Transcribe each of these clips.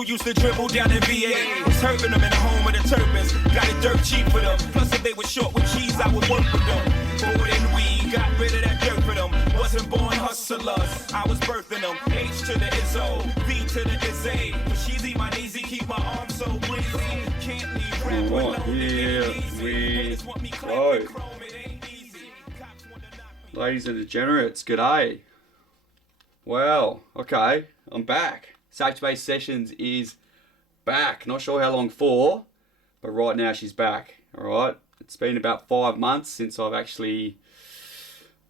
Diesel used to dribble down in VA. Was hurting them in the home of the turbans. Got it dirt cheap for them. Plus, if they were short with cheese, I would work with them. More than we got rid of that dirt for them. Wasn't born hustlers. I was birthing them. H to the Izzo, V to the Izzy. But she's my easy, keep my arms so breezy. Can't leave rap alone. Here we go. Ladies and degenerates, g'day. Well, okay, I'm back. Safety Based Sessions is back. Not sure how long for, but right now she's back. Alright, it's been about 5 months since I've actually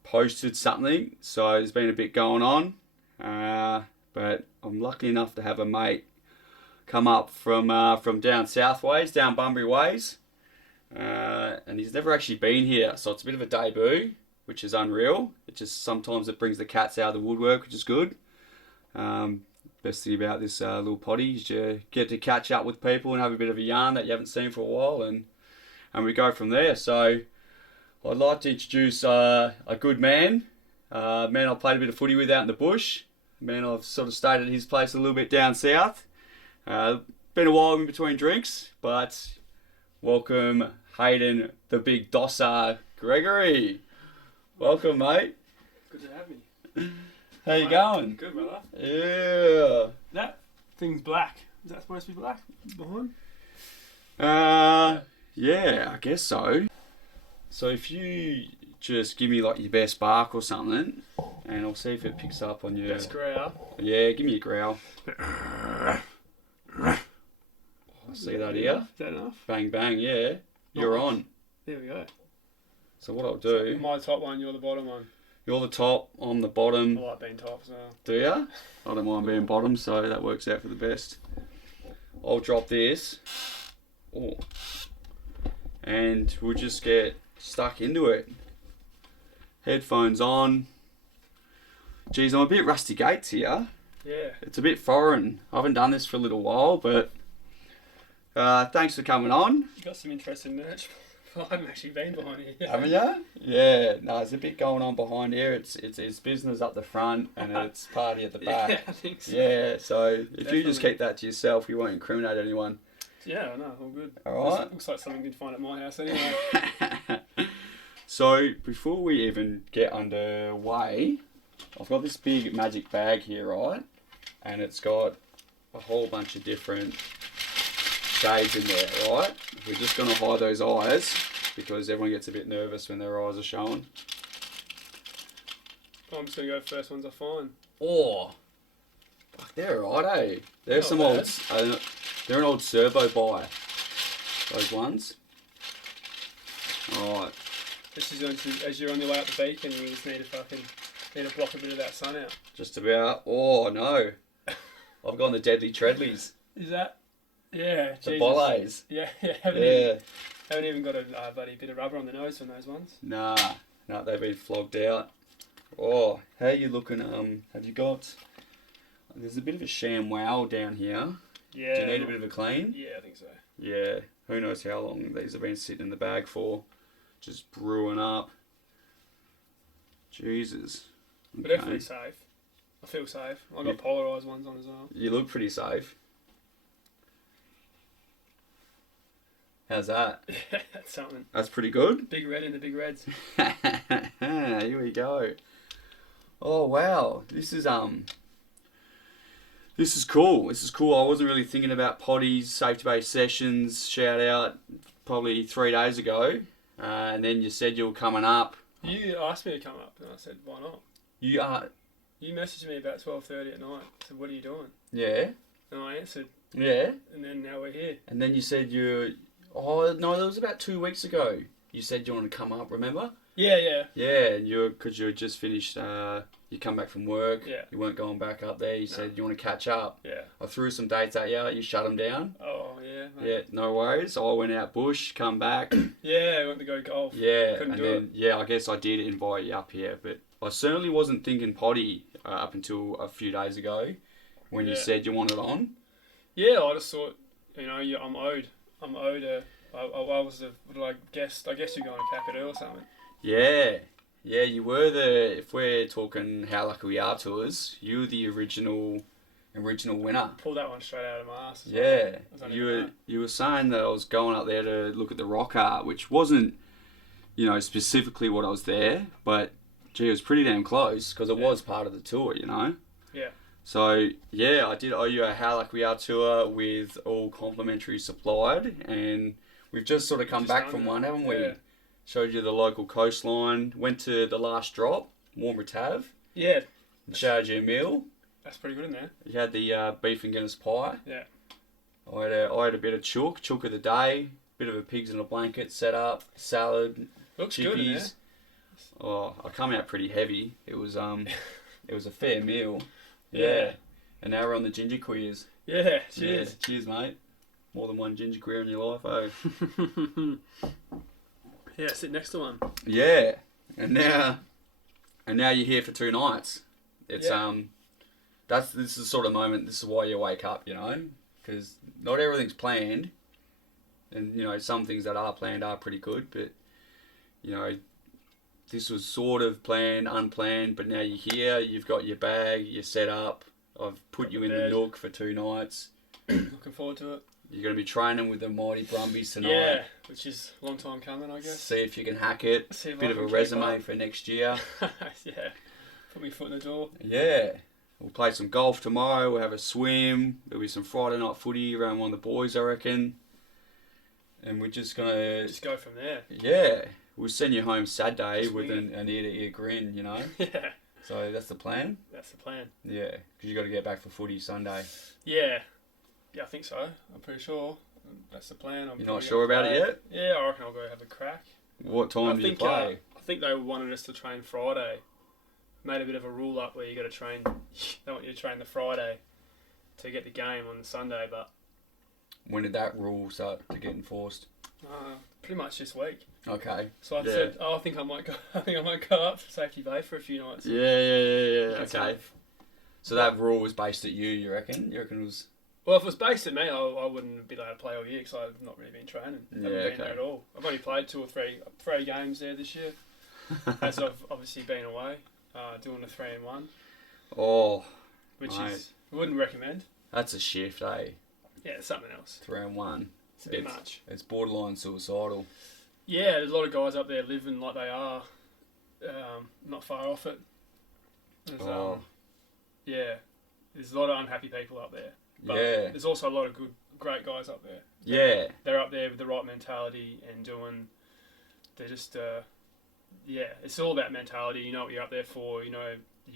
posted something, so there's been a bit going on. But I'm lucky enough to have a mate come up from down south ways, down Bunbury ways. And he's never actually been here, so it's a bit of a debut, which is unreal. It just sometimes it brings the cats out of the woodwork, which is good. Best thing about this little potty is you get to catch up with people and have a bit of a yarn that you haven't seen for a while, and we go from there. So I'd like to introduce a good man, man I played a bit of footy with out in the bush, man I've sort of stayed at his place a little bit down south. Been a while in between drinks, but welcome Hayden, the big Dossa Gregory. Welcome, mate. Good to have me. How you going? Good, brother. Yeah. That thing's black. Is that supposed to be black behind? Yeah, I guess so. So if you just give me like your best bark or something, and I'll see if it picks up on your... Best growl. Yeah, give me a growl. See that here? Is that enough? Bang, bang, yeah. You're on. There we go. So what I'll do... My top one, you're the bottom one. You're the top, I'm the bottom. I like being top, so... Do ya? I don't mind being bottom, so that works out for the best. I'll drop this. Oh. And we'll just get stuck into it. Headphones on. Geez, I'm a bit rusty gates here. Yeah. It's a bit foreign. I haven't done this for a little while, but thanks for coming on. You got some interesting merch. I haven't actually been behind here. Haven't you? Yeah. No, there's a bit going on behind here. It's business up the front and it's party at the back. Yeah, I think so. Yeah, so if Definitely. you just keep that to yourself, you won't incriminate anyone. Yeah, I know. All good. All right. Looks like something you'd find at my house anyway. So before we even get underway, I've got this big magic bag here, right? And it's got a whole bunch of different shades in there, right? We're just going to hide those eyes because everyone gets a bit nervous when their eyes are showing. I'm just going to go first ones I find. Oh, fuck, they're right, eh? They're Not some bad. old, they're an old servo buy, those ones. Alright. This is as you're on your way up the beacon, you just need to block a bit of that sun out. Just about. Oh, no. I've gone the Deadly Treadleys. Is that? Yeah. The Jesus. Bollets. Yeah. Haven't even got a bloody bit of rubber on the nose from those ones. Nah, they've been flogged out. Oh, how are you looking? Have you got... There's a bit of a sham wow down here. Yeah. Do you need a bit of a clean? Yeah, I think so. Yeah. Who knows how long these have been sitting in the bag for. Just brewing up. Jesus. But Okay. definitely safe. I feel safe. I've got polarised ones on as well. You look pretty safe. How's that? Yeah, that's something. That's pretty good. Big red in the big reds. Here we go. Oh wow, this is cool. This is cool. I wasn't really thinking about potties, safety based sessions. Shout out, probably 3 days ago, and then you said you were coming up. You asked me to come up, and I said, why not? You are. You messaged me about 12:30 at night. I said, what are you doing? Yeah. And I answered, Yeah. and then now we're here. And then you said you. Oh no, that was about 2 weeks ago. You said you wanted to come up. Remember? Yeah. Yeah, because you had just finished. You come back from work. Yeah. You weren't going back up there. You said you want to catch up. Yeah. I threw some dates at you. You shut them down. Oh, yeah. Mate. Yeah, no worries. I went out bush, come back. Yeah, I went to go golf. Yeah, Couldn't and do then yeah, I guess I did invite you up here, but I certainly wasn't thinking potty up until a few days ago when you said you wanted on. Yeah, I just thought, I'm owed. I was a guest. I guess you're going to Kakadu or something. Yeah, you were if we're talking How Lucky We Are tours, you were the original original winner. Pulled that one straight out of my ass. Yeah, Well. you were saying that I was going up there to look at the rock art, which wasn't, specifically what I was there, but gee, it was pretty damn close because it was part of the tour, Yeah. So yeah, I did owe you a How Lucky We Are tour with all complementaries supplied, and we've just sort of come back from one, haven't we? Yeah. Showed you the local coastline, went to the last drop, Warmer Tav, Yeah. showed you a meal. That's pretty good in there. You had the beef and Guinness pie. Yeah. I had a bit of chook of the day, bit of a pigs in a blanket set up, salad, Looks chippies. good in there. Oh, I come out pretty heavy. It was it was a fair meal. Yeah. And now we're on the ginger queers. Yeah. Cheers. Yeah, cheers, mate. More than one ginger queer in your life, eh? Yeah. Sit next to one. Yeah. And now you're here for 2 nights. It's this is the sort of moment. This is why you wake up, because not everything's planned, and some things that are planned are pretty good, but this was sort of planned, unplanned, but now you're here. You've got your bag, you're set up. I've put you in the nook for 2 nights. Looking forward to it. You're going to be training with the mighty Brumbies tonight. Yeah, which is a long time coming, I guess. See if you can hack it. See if Bit I of can a keep resume up. for next year. Yeah. Put my foot in the door. Yeah. We'll play some golf tomorrow. We'll have a swim. There'll be some Friday night footy around one of the boys, I reckon. And we're just going to... Just go from there. Yeah. We'll send you home Saturday Swing with it. an ear-to-ear grin, Yeah. So that's the plan? That's the plan. Yeah. Because you got to get back for footy Sunday. Yeah. Yeah, I think so. I'm pretty sure. That's the plan. You're not sure about it yet? Yeah, I reckon I'll go have a crack. What time do you play? I think they wanted us to train Friday. Made a bit of a rule up where you got to train. They want you to train the Friday to get the game on the Sunday, but When did that rule start to get enforced? pretty much this week. Okay. So I said, I think I might go. I think I might go up to Safety Bay for a few nights. Yeah. Okay. So that rule was based at you reckon? You reckon it was... Well, if it was based at me, I wouldn't be allowed to play all year because I've not really been training. Yeah, Haven't been okay. there at all. I've only played 2 or 3 games there this year, as I've obviously been away, doing the 3-in-1, Oh, which mate. is wouldn't recommend. That's a shift, eh? Yeah, it's something else. 3-in-1. It's a bit much. It's borderline suicidal. Yeah, there's a lot of guys up there living like they are, not far off it. There's, yeah, there's a lot of unhappy people up there. But Yeah. there's also a lot of great guys up there. Yeah. They're up there with the right mentality and they're just, it's all about mentality. You know what you're up there for, you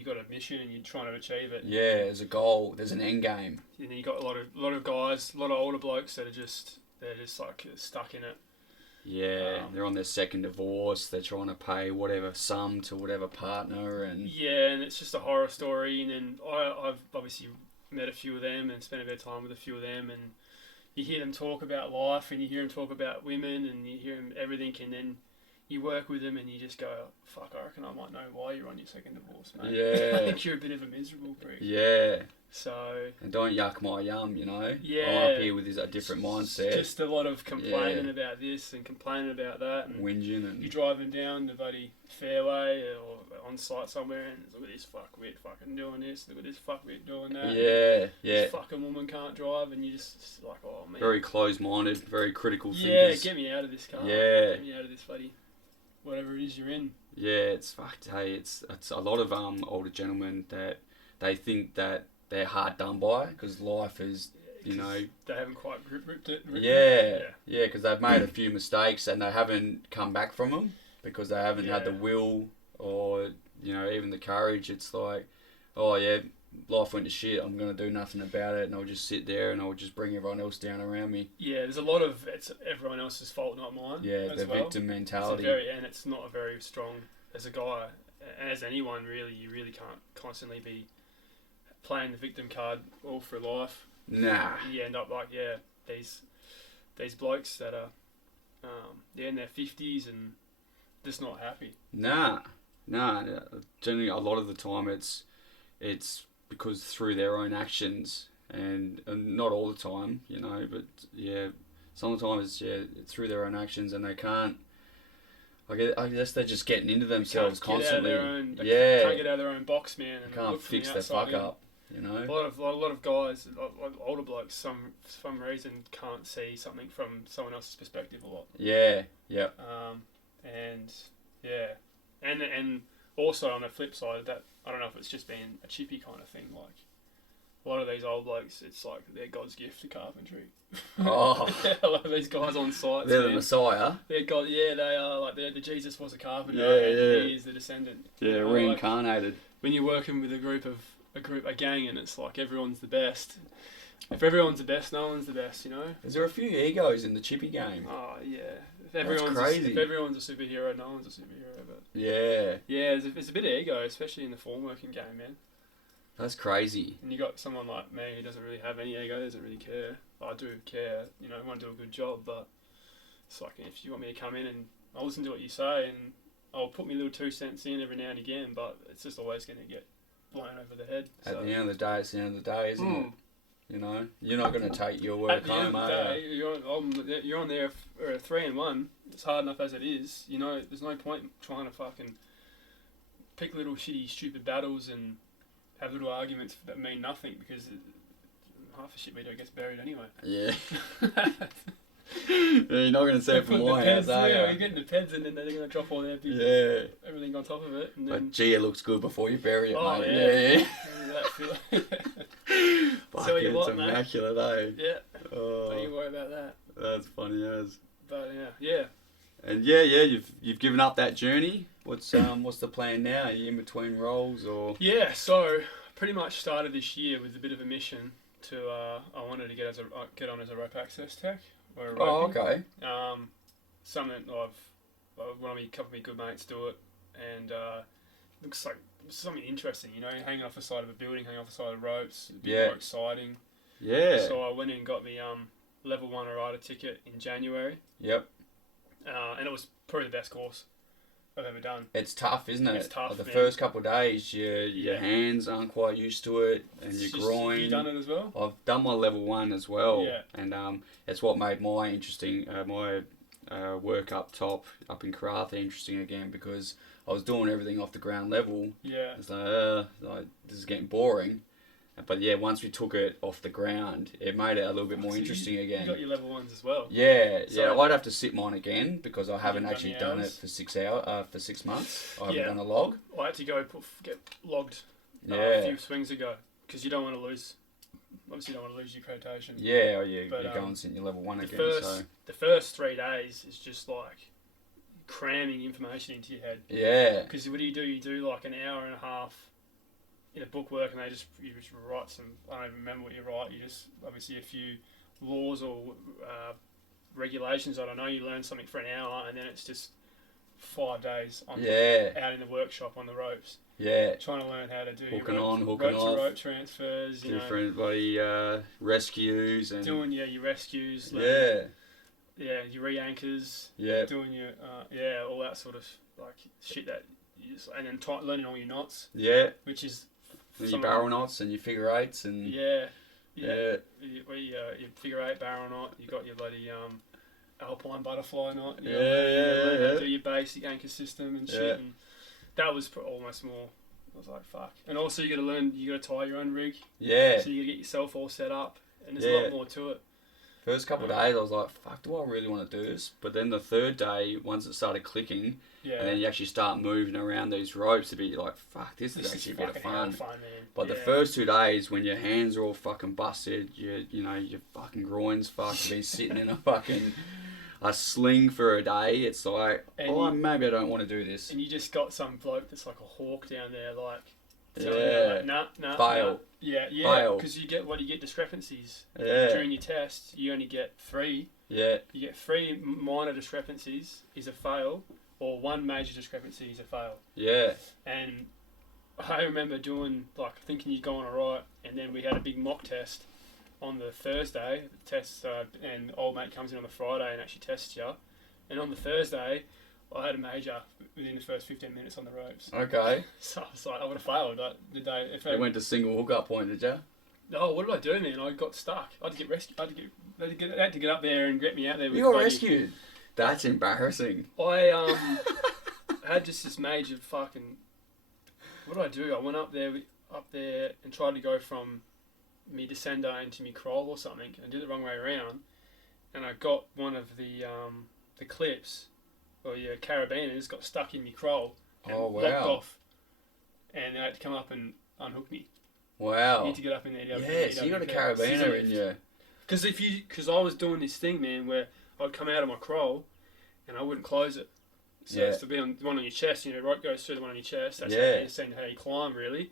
got a mission and you're trying to achieve it. Yeah, there's a goal. There's an end game. And then you got a lot of guys, a lot of older blokes that are just like stuck in it. Yeah, they're on their second divorce. They're trying to pay whatever sum to whatever partner, and Yeah, and it's just a horror story. And then I've obviously met a few of them and spent a bit of time with a few of them, and you hear them talk about life and you hear them talk about women and you hear them everything, and then you work with them and you just go, fuck, I reckon I might know why you're on your second divorce, mate. Yeah. I think you're a bit of a miserable prick. yeah, So and don't yuck my yum, Yeah. I'm up here with a different mindset, just a lot of complaining about this and complaining about that, and whinging, you're and driving down the bloody fairway or on site somewhere and look at this fuckwit fucking doing this, look at this fuckwit doing that. yeah, This fucking woman can't drive, and you just like, oh man. very closed-minded, very critical Yeah, thinkers. get me out of this car. Yeah. Get me out of this bloody whatever it is you're in. Yeah, it's fucked. Hey, it's a lot of older gentlemen that they think that they're hard done by because life is, They haven't quite ripped it. yeah, because they've made a few mistakes and they haven't come back from them because they haven't had the will or even the courage. It's like, oh yeah, life went to shit. I'm gonna do nothing about it, and I'll just sit there and I'll just bring everyone else down around me. Yeah, there's a lot of it's everyone else's fault, not mine. Yeah, as the well. victim mentality. And it's not a very strong as a guy, and as anyone really. You really can't constantly be playing the victim card all through life. Nah. You end up like these blokes that are in their 50s and just not happy. Nah. Generally, a lot of the time, it's because through their own actions, and not all the time, but yeah, sometimes it's through their own actions, and they can't. I guess they're just getting into themselves constantly. Can't get out of their own box, man. And can't look from fix the their outside fuck in. up. You know. A lot of guys, like older blokes, for some reason can't see something from someone else's perspective a lot. Yeah. Yep. And yeah, and also on the flip side, that I don't know if it's just being a chippy kind of thing. Like a lot of these old blokes, it's like they're God's gift to carpentry. Oh. A lot of these guys on site. They're the Messiah. They're God. Yeah, they are. Like the Jesus was a carpenter, Yeah, and yeah. he is the descendant. Yeah, You know, reincarnated. Like, when you're working with a gang, and it's like everyone's the best. If everyone's the best, no one's the best. You know. Is there a few egos in the chippy game? Oh yeah. That's crazy. If everyone's a superhero, no one's a superhero. But Yeah. yeah, there's a bit of ego, especially in the formworking game, man. That's crazy. And you got someone like me who doesn't really have any ego, doesn't really care. I do care, you know, I want to do a good job, but it's like if you want me to come in and I'll listen to what you say and I'll put my little 2 cents in every now and again, but it's just always going to get blown over the head. At the end of the day, it's the end of the day, isn't it? You know, you're not going to take your work At the end home, of the are day, you? you're on there for a 3-1. It's hard enough as it is. You know, there's no point trying to fucking pick little shitty, stupid battles and have little arguments that mean nothing because half the shit we do gets buried anyway. Yeah. You're not going to say it from my house, are yeah, you? you're getting the peds and then they're going to drop all their big, everything on top of it. And then, But gee, it looks good before you bury it, oh, mate. yeah. Fuck, Tell you it's what, mate. immaculate, eh? Yeah. Oh, Don't you worry about that. that's funny as. But yeah. And yeah, you've given up that journey. What's the plan now? Are you in between roles or? Yeah, so pretty much started this year with a bit of a mission to I wanted to get on as a rope access tech or a roping. Oh, okay. Something one of my couple of my good mates do it, and looks like something interesting. You know, hanging off the side of a building, hanging off the side of ropes, a bit more exciting. Yeah. So I went in and got me level 1 rider ticket in January. Yep. And it was probably the best course I've ever done. It's tough, isn't it? It's tough, Like the man. first couple of days, your hands aren't quite used to it, and It's your just- groin. You done it as well? I've done my level 1 as well, Yeah. and it's what made my work up top, up in Karratha, interesting again, because I was doing everything off the ground level. Yeah. It's like this is getting boring. But yeah, once we took it off the ground, it made it a little bit more So interesting again. You got your level 1s as well. Yeah, So- I'd have to sit mine again because I haven't done actually the done it hours? for 6 months. I haven't Yeah. done a log. I had to go get logged Yeah. a few swings ago because you don't want to lose. Obviously, you don't want to lose your accreditation. Yeah, you But, go and sit in your level 1 The again. the first 3 days is just like cramming information into your head. Yeah. Because what do? You do like an hour and a half in a bookwork, and you just write some. I don't even remember what you write. You just obviously a few laws or regulations. I don't know. You learn something for an hour, and then it's just 5 days out in the workshop on the ropes. Yeah. Trying to learn how to do Hooking your on, rope hooking to off. rope transfers. You know, Different bloody rescues and doing your rescues. Your re-anchors. Yeah. Doing your all that sort of like shit that you just, and then learning all your knots, Yeah. which is And your barrel knots and your figure eights and yeah. Yeah. Your figure 8 barrel knot. You got your bloody alpine butterfly knot. You Yeah, learn how to yeah. do your basic anchor system and shit. Yeah. And that was almost more. I was like, fuck. And also, you got to learn. You got to tie your own rig. Yeah. So you got to get yourself all set up, and there's a Yeah. lot more to it. First couple of days, I was like, "Fuck, do I really want to do this?" But then the third day, once it started clicking, Yeah. and then you actually start moving around these ropes, to be like, "Fuck, this is This actually is a bit of fucking fun." hard fun, man. But the first 2 days, when your hands are all fucking busted, your fucking groins fucked, been sitting in a sling for a day, it's like, And maybe I don't want to do this. And you just got some bloke that's like a hawk down there, like. Yeah. Nah. Fail. Yeah. Fail. Because you get discrepancies. Yeah. During your test, you only get 3. Yeah. You get 3 minor discrepancies is a fail, or 1 major discrepancy is a fail. Yeah. And I remember doing thinking you'd gone alright, and then we had a big mock test on the Thursday. The test and old mate comes in on the Friday and actually tests you. And on the Thursday, I had a major within the first 15 minutes on the ropes. Okay. So I was like, I would have failed. The day if You went to single hookup point, did you? Oh, what did I do, man? I got stuck. I had to get rescued. I had to get up there and get me out there. With You got bloody- rescued. That's embarrassing. I had just this major fucking. What did I do? I went up there. up there and tried to go from me descender into me crawl or something, and I did it the wrong way around, and I got one of the clips, or your carabiners, got stuck in me crawl and locked off, and they had to come up and unhook me. Wow. You need to get up in there. Yeah, so you got a carabiner in you. Because I was doing this thing, man, where I'd come out of my crawl and I wouldn't close it. So it's to be on the one on your chest, rope goes through the one on your chest. That's how you descend, how you climb, really.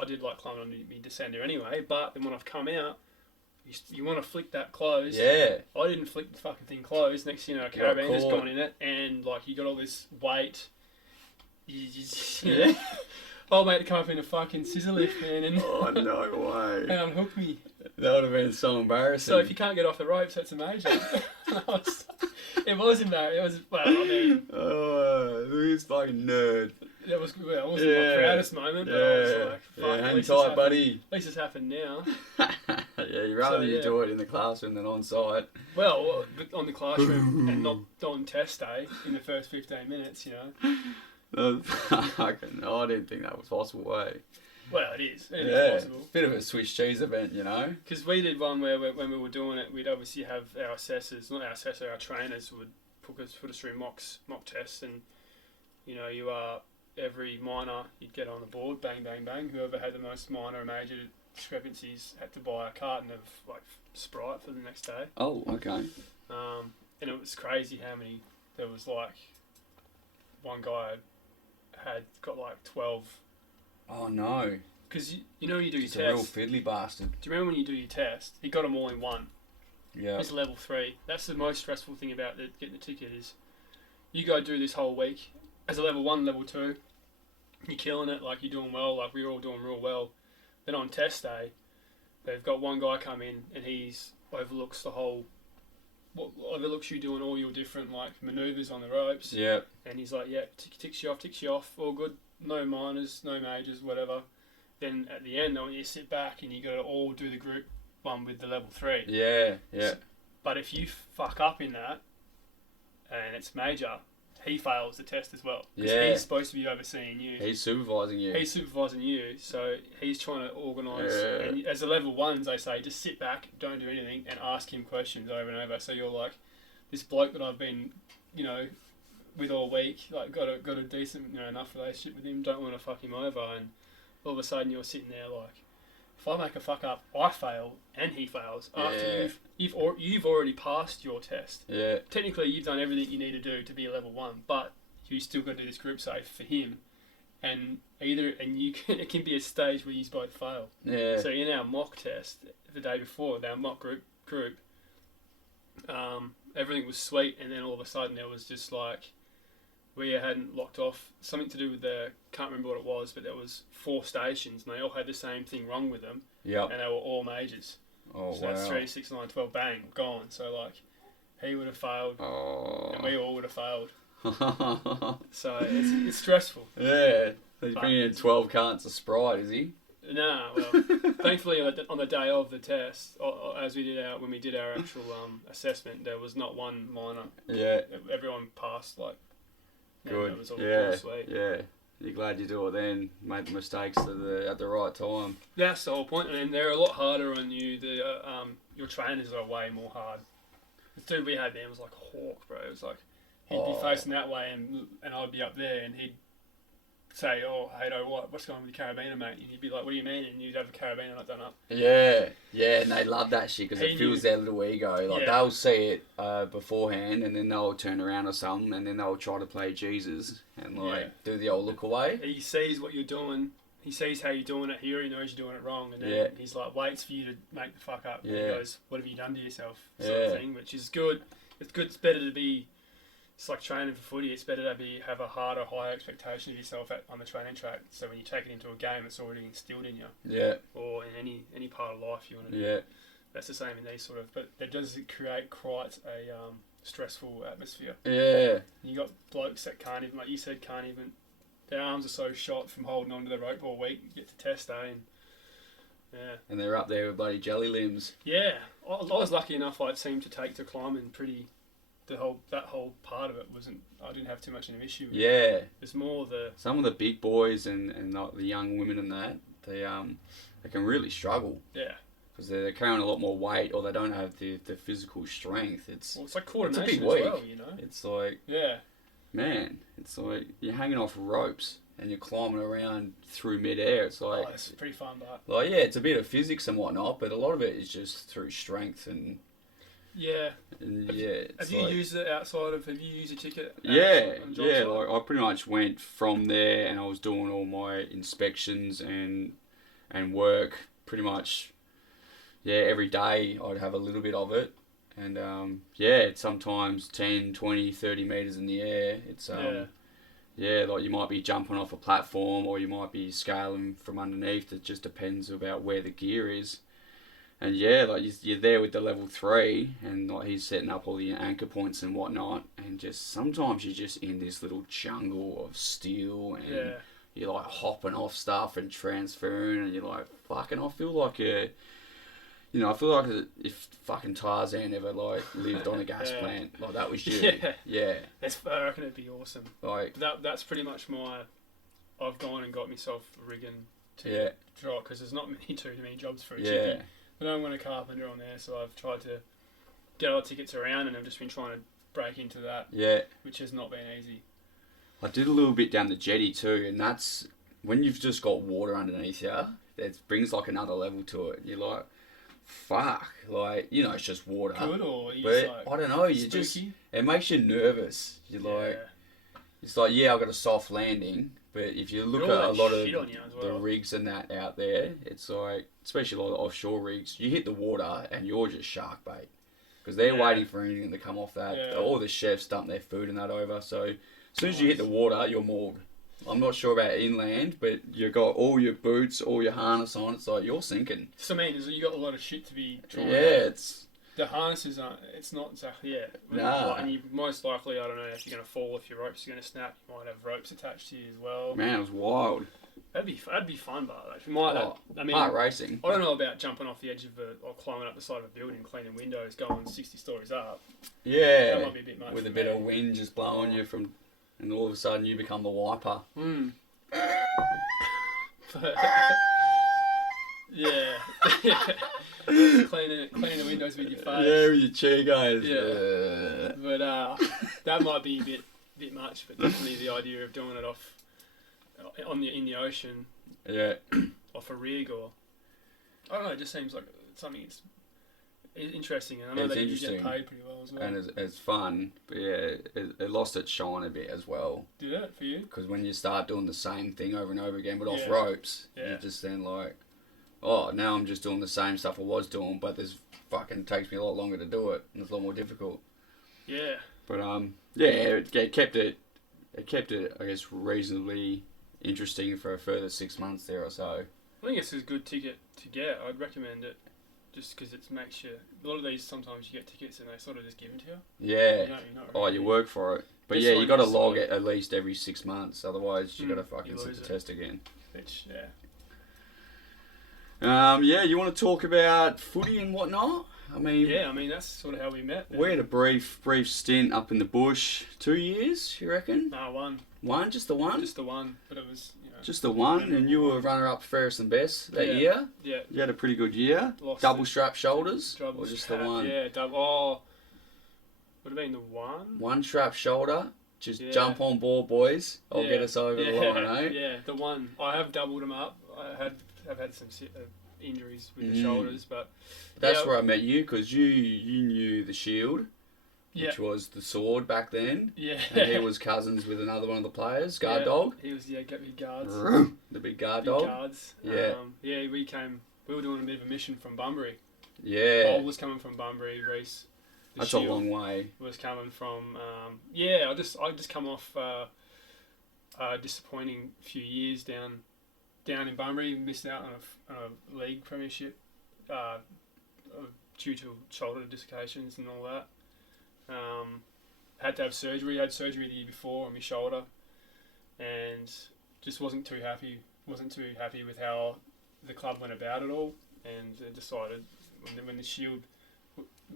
I did like climbing on my descender anyway, but then when I've come out, you want to flick that closed. Yeah. I didn't flick the fucking thing closed. Next thing you know, a carabiner's gone in it, and like you got all this weight. Oh, mate, to come up in a fucking scissor lift, man, and oh, no way. and unhook me. That would have been so embarrassing. So if you can't get off the ropes, that's amazing. It was embarrassing. It was, well, I mean... Oh, this fucking nerd. It wasn't my proudest moment, but I was like, fuck, hang tight, buddy. At least it's happened now. Yeah, you'd rather you do it in the classroom than on site. Well, on the classroom and not on test day in the first 15 minutes, I didn't think that was possible, Well, it is. It is possible. Bit of a Swiss cheese event, Because we did one where when we were doing it, we'd obviously have our assessors, not our assessor, our trainers would put us through mock tests, and you are every minor you'd get on the board, bang, bang, bang. Whoever had the most minor or major discrepancies had to buy a carton of like Sprite for the next day. Oh, okay. And it was crazy how many there was. Like one guy had got like 12. Oh no! Because you do your test. He's a real fiddly bastard. Do you remember when you do your test? He got them all in one. Yeah. It's level 3. That's the most stressful thing about getting the ticket is you go do this whole week as a level 1, level 2. You're killing it, like you're doing well, like we're all doing real well. Then on test day, they've got one guy come in and he's overlooks you doing all your different like manoeuvres on the ropes. Yeah. And he's like, ticks you off, all good. No minors, no majors, whatever. Then at the end, though, you sit back and you got to all do the group one with the level 3. Yeah. But if you fuck up in that and it's major, he fails the test as well. Because he's supposed to be overseeing you. He's supervising you. So he's trying to organise. Yeah. And as a level 1s, they say, just sit back, don't do anything, and ask him questions over and over. So you're like, this bloke that I've been, with all week, like got a decent, enough relationship with him, don't want to fuck him over, and all of a sudden you're sitting there like, if I make a fuck up, I fail and he fails after you've already passed your test. Yeah. Technically, you've done everything you need to do to be a level 1, but you still got to do this group safe for him, and it can be a stage where you both fail. Yeah. So in our mock test the day before, our mock group, everything was sweet, and then all of a sudden there was just like, we hadn't locked off, something to do with can't remember what it was, but there was 4 stations and they all had the same thing wrong with them. Yep. And they were all majors. Oh, so that's 3, 6, 9, 12, bang, gone. So like, he would have failed and we all would have failed. So it's stressful. Yeah. He's bringing in 12 cartons of Sprite, is he? Nah, well, thankfully on the day of the test, when we did our actual assessment, there was not one minor. Yeah. Everyone passed, like, good. It was all sweet. Yeah. You're glad you do it then. Made the mistakes at the right time. That's the whole point, and they're a lot harder on you. Your trainers are way more hard. The dude we had there was like a hawk, bro. It was like he'd be facing that way, and I'd be up there, and he'd say, "Oh, hey, what's going on with your carabiner, mate?" And he'd be like, "What do you mean?" And you'd have a carabiner not done up. Yeah, and they love that shit because it fuels their little ego. Like they'll see it beforehand, and then they'll turn around or something, and then they'll try to play Jesus and do the old look away. He sees what you're doing. He sees how you're doing it. He already knows you're doing it wrong, and then he's like, waits for you to make the fuck up. And he goes, "What have you done to yourself?" Sort of thing, which is good. It's good. It's better to be. It's like training for footy. It's better to have a higher expectation of yourself on the training track. So when you take it into a game, it's already instilled in you. Yeah. Or in any part of life you want to do. Yeah. That's the same in these sort of. But that does create quite a stressful atmosphere. Yeah. You got blokes that can't even, like you said, their arms are so shot from holding onto the rope all week. You get to test day and they're up there with bloody jelly limbs. Yeah. I was lucky enough. I seemed to take to climbing pretty. That whole part of it I didn't have too much of an issue with. Yeah. It's more some of the big boys and like the young women and that, they can really struggle. Yeah. Because they're carrying a lot more weight, or they don't have the physical strength. Well, it's like coordination it's a big as week. well, you know. It's like, Yeah. man, it's like you're hanging off ropes and you're climbing around through midair. It's like, Oh, it's pretty fun, but yeah, it's a bit of physics and whatnot, but a lot of it is just through strength and yeah. it's Have you like, used it outside of? Have you used a ticket? yeah, on yeah. job Like site? I pretty much went from there, and I was doing all my inspections and work pretty much. Yeah, every day I'd have a little bit of it, and it's sometimes 10, 20, 30 meters in the air. It's like you might be jumping off a platform, or you might be scaling from underneath. It just depends about where the gear is. And like you're there with the level 3, and like he's setting up all the anchor points and whatnot, and just sometimes you're just in this little jungle of steel, and you're like hopping off stuff and transferring, and you're like, fucking, I feel like I feel like if fucking Tarzan ever like lived on a gas plant, like that was you. Yeah. I reckon it'd be awesome. Like That's pretty much I've gone and got myself rigging to draw, because there's not too many jobs for a chippy. But I'm a carpenter on there, so I've tried to get other tickets around, and I've just been trying to break into that. Yeah. Which has not been easy. I did a little bit down the jetty too, and that's when you've just got water underneath you. It brings like another level to it. You're like, fuck, like it's just water. Good, or you but just like I don't know. You spooky? just it makes you nervous. You're like, it's like I've got a soft landing. But if you look at a lot of the rigs and that out there, it's like, especially a lot of the offshore rigs, you hit the water and you're just shark bait. Because they're waiting for anything to come off that. Yeah. All the chefs dump their food and that over. So as soon as you hit the water, you're moored. I'm not sure about inland, but you've got all your boots, all your harness on. It's like, you're sinking. So I mean, you got a lot of shit to be trying. The harnesses aren't, it's not exactly, Nah. And you most likely, I don't know if you're going to fall, if your ropes are going to snap, you might have ropes attached to you as well. Man, it was wild. That'd be fun, but like, heart racing. I don't know about jumping off the edge of or climbing up the side of a building, cleaning windows, going 60 stories up. Yeah. That might be a bit much. With a bit of wind just blowing you from, and all of a sudden you become the wiper. Yeah. cleaning the windows with your face. Yeah, with your cheek eyes. Yeah. But that might be a bit much, but definitely the idea of doing it in the ocean. Yeah. Off a rig, or I don't know, it just seems like something it's interesting, and I know that you get paid pretty well as well. And it's fun, but it lost its shine a bit as well. Did it for you? Because when you start doing the same thing over and over again, but off ropes, you just then like, oh, now I'm just doing the same stuff I was doing, but this fucking takes me a lot longer to do it, and it's a lot more difficult. Yeah. But it kept it, I guess, reasonably interesting for a further 6 months there or so. I think it's a good ticket to get. I'd recommend it, just because it makes you. A lot of these, sometimes you get tickets and they sort of just give them to you. Yeah. You work for it. But you got to log it at least every 6 months, otherwise you got to fucking sit the test again. Which, you want to talk about footy and whatnot? I mean, that's sort of how we met. We had a brief stint up in the bush. 2 years, you reckon? No, one. One? Just the one? Just the one, but it was, just the one, and you were runner-up fairest and best that year? Yeah. You had a pretty good year? Double strap shoulders? Or just the one? Yeah, double. Oh, would have been the one? One strap shoulder. Just jump on board, boys. I'll get us over the line, eh? Yeah, the one. I have doubled them up. I've had some injuries with the shoulders, but that's where I met you, because you knew the shield, which was the sword back then. Yeah, and he was cousins with another one of the players, guard dog. He was got big guards. The big guard dog. Guards. Yeah, we were doing a bit of a mission from Bunbury. Yeah, Paul was coming from Bunbury. Reese. That's a long way. Was coming from I just come off disappointing few years down in Bunbury. Missed out on a league premiership due to shoulder dislocations and all that. Had to have surgery. Had surgery the year before on my shoulder, and just wasn't too happy with how the club went about it all, and decided when the shield.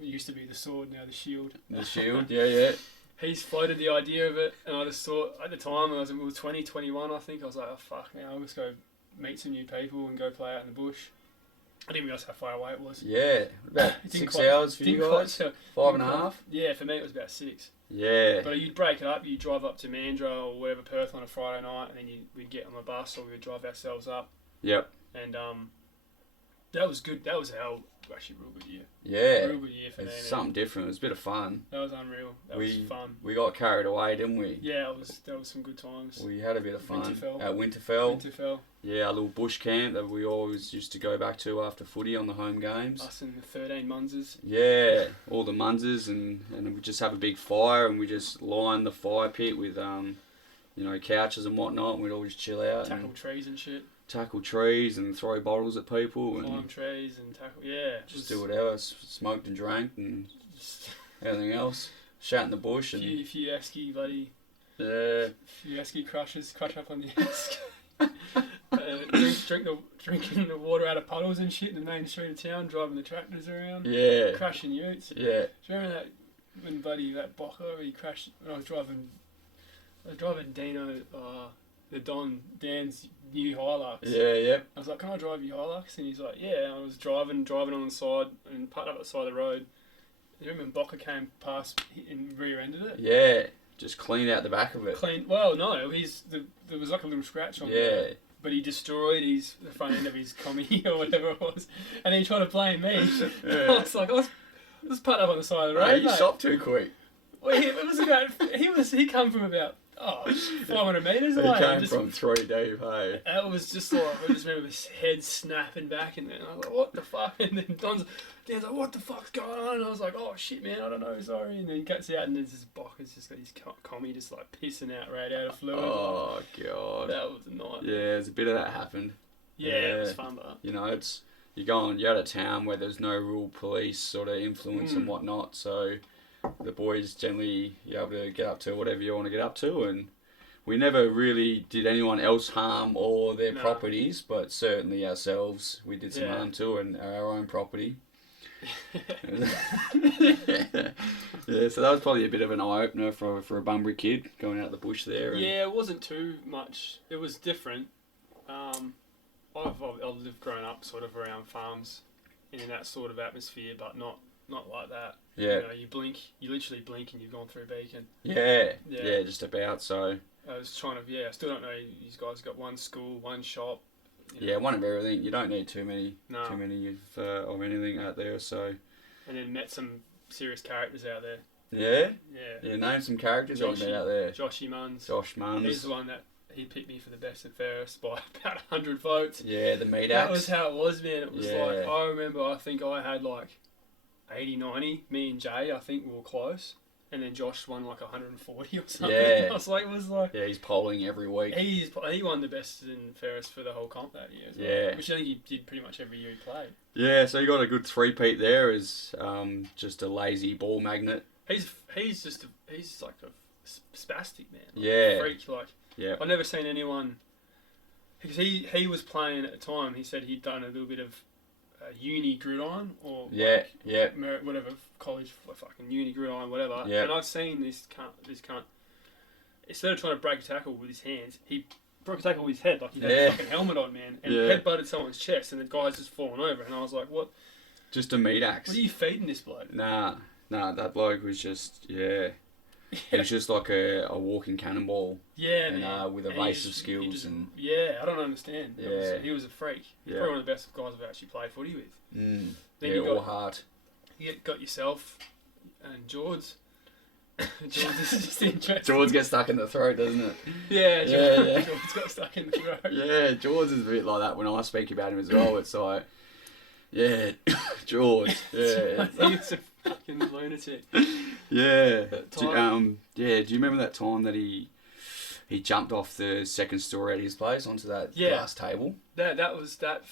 It used to be the sword, now the shield. The shield, yeah. He's floated the idea of it, and I just thought, at the time, it was 20, 21, I think, I was like, oh fuck, now I'll just go meet some new people and go play out in the bush. I didn't realise how far away it was. Yeah, about It didn't 6 quite- hours for you didn't quite guys. tell- 5.5. Yeah, for me it was about 6. Yeah. But you'd break it up. You'd drive up to Mandurah or wherever, Perth on a Friday night, and then we'd get on the bus or we'd drive ourselves up. Yep. And that was good. That was actually a real good year. Yeah. Real good year for me. It's man. something different. It was a bit of fun. That was unreal. That was fun. We got carried away, didn't we? Yeah, that was some good times. We had a bit of fun Winterfell. at Winterfell. Winterfell. Yeah, our little bush camp that we always used to go back to after footy on the home games. Us and the 13 Munzers. Yeah, all the Munzers, and we just have a big fire, and we just line the fire pit with couches and whatnot, and we'd all just chill out, Tackle trees and shit. tackle trees and throw bottles at people, and Climb trees and tackle. Yeah. just do whatever, smoked and drank and everything else. Shat in the bush and Few esky buddy. yeah, Few esky crushes. Crush up on the esk. Drinking the water out of puddles and shit in the main street of town, driving the tractors around, yeah, crashing utes. yeah. Do you remember that when that Bocker, he crashed when I was driving Dino, Dan's new Hilux. Yeah, yeah. I was like, can I drive your Hilux? And he's like, yeah. And I was driving on the side and parked up at the side of the road. You remember when Bocker came past and rear-ended it? Yeah, just cleaned out the back of it. Well, no, there was like a little scratch on Yeah. it. But he destroyed the front end of his commie or whatever it was. And then he tried to blame me. Yeah. I was like, I was parked up on the side of the road. Hey, you mate. stopped too quick. Well, it was about, he come from about, 500 metres He away. came from 3 deep, hey. And it was just like, I just remember his head snapping back and I was like, what the fuck? And then Dan's like, what the fuck's going on? And I was like, oh shit, man, I don't know, sorry. And then he cuts out and there's this Bocker's just got his commie just like pissing out right out of fluid. Oh, God. That was a nightmare. Yeah, there's a bit of that happened. Yeah, it was fun, but. You know, you're out of town where there's no real police sort of influence and whatnot, so the boys generally you're able to get up to whatever you want to get up to, and we never really did anyone else harm or their properties, but certainly ourselves we did some harm to and our own property. Yeah, so that was probably a bit of an eye-opener for a Bunbury kid going out the bush there. And yeah, it wasn't too much. It was different. I've grown up sort of around farms in that sort of atmosphere, but not like that. Yeah. You literally blink and you've gone through Beacon. Yeah, Yeah. just about, so... I was trying to, I still don't know, these guys got one school, one shop. Yeah, one of everything. You don't need too many No. of anything out there, so... And then met some serious characters out there. Yeah? Yeah. Yeah, name some characters that you met out there. Joshy Munns. Josh Munns. He's the one that he picked me for the best and fairest by about 100 votes. Yeah, the meat That axe. was how it was, man. It was Yeah. like, I remember, I think I had like 80, 90. Me and Jay, I think we were close. And then Josh won like 140 or something. Yeah. I was like, it was like... Yeah, he's polling every week. He won the best and fairest for the whole comp that year as well. Yeah. Which I think he did pretty much every year he played. Yeah, so you got a good three-peat there as just a lazy ball magnet. He's like a spastic, man. Like Yeah. A freak. Like, Yeah. I've never seen anyone... Because he was playing at the time, he said he'd done a little bit of uni gridiron or whatever, college fucking uni gridiron, whatever. Yeah. And I've seen this cunt, instead of trying to break a tackle with his hands, he broke a tackle with his head, like he had a fucking helmet on, man, and headbutted someone's chest, and the guy's just fallen over, and I was like, what? Just a meat axe. What are you feeding this bloke? Nah, that bloke was just, he was just like a walking cannonball. Yeah, and, man. with a vase of skills Yeah, I don't understand. Yeah. He was a freak. He's Yeah. probably one of the best guys I've actually played footy with. Then Then yeah, you all got- heart. You got yourself and George. George is just interesting. George gets stuck in the throat, doesn't it? Yeah, Yeah. George got stuck in the throat. Yeah, George is a bit like that when I speak about him as well. It's like, yeah, George. Yeah. He's a fucking lunatic. Yeah. That Do, time. do you remember that time that he jumped off the second story at his place onto that glass table? That was that.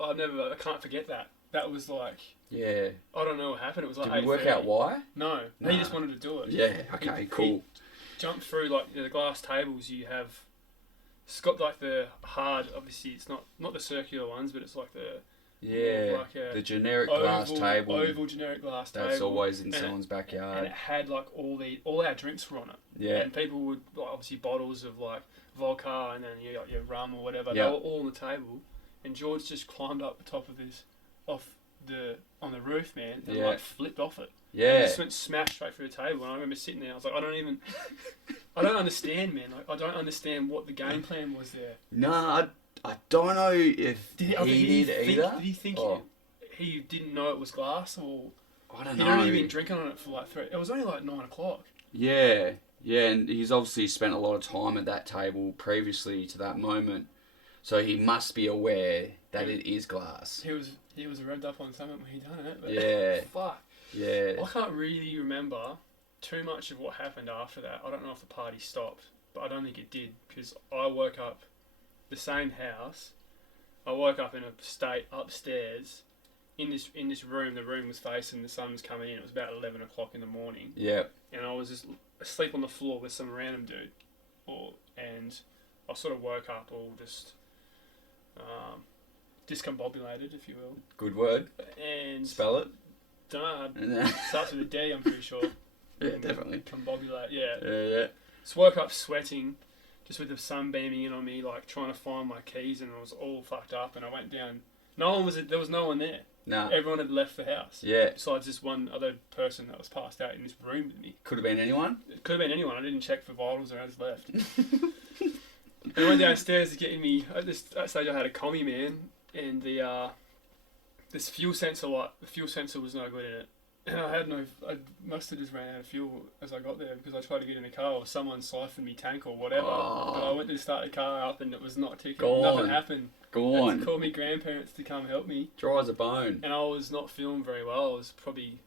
I can't forget that. That was like, Yeah. I don't know what happened. It was like. Did we work 8:30. out why? No, Nah. he just wanted to do it. Yeah. Okay. Cool. Jumped through like the glass tables. You have. It's got like the hard. Obviously, it's not the circular ones, but it's like the. Yeah. Like a the generic glass table. Oval generic glass table. That's always in And someone's and backyard. it had like all our drinks were on it. Yeah. And people would like, obviously bottles of like vodka, and then you got your rum or whatever. Yeah. They were all on the table, and George just climbed up the top of on the roof, man, and like flipped off it. Yeah. He just went smash straight through the table, and I remember sitting there. I was like, I don't understand, man. Like, I don't understand what the game plan was there. No, I don't know if Did he did either. Did he think he didn't know it was glass, or I don't he'd know. already been drinking on it for like 3? It was only like 9 o'clock. Yeah, and he's obviously spent a lot of time at that table previously to that moment, so he must be aware that it is glass. He was revved up on something when he done it. But Yeah. fuck. Yeah. I can't really remember too much of what happened after that. I don't know if the party stopped, but I don't think it did, because I woke up the same house. I woke up in a state upstairs in this room. The room was facing, the sun was coming in. It was about 11 o'clock in the morning. Yeah. And I was just asleep on the floor with some random dude, and I sort of woke up all just discombobulated, if you will. Good word. And Spell it. Dunno. Starts with a D, I'm pretty sure. Yeah, definitely. Combobulate, yeah. Yeah. So woke up sweating, just with the sun beaming in on me, like trying to find my keys, and I was all fucked up. And I went down. There was no one there. Nah. Everyone had left the house. Yeah. Besides this one other person that was passed out in this room with me. Could have been anyone. It could have been anyone. I didn't check for vitals or I just left. And I went downstairs to get me. At that stage, I had a commie, man, and this fuel sensor was no good in it. And I must have just ran out of fuel as I got there, because I tried to get in the car, or someone siphoned me tank or whatever. Oh. But I went to start the car up and it was not ticking. Go on. Nothing happened. Go I had on. to call my grandparents to come help me. Dry as a bone. And I was not feeling very well. I was probably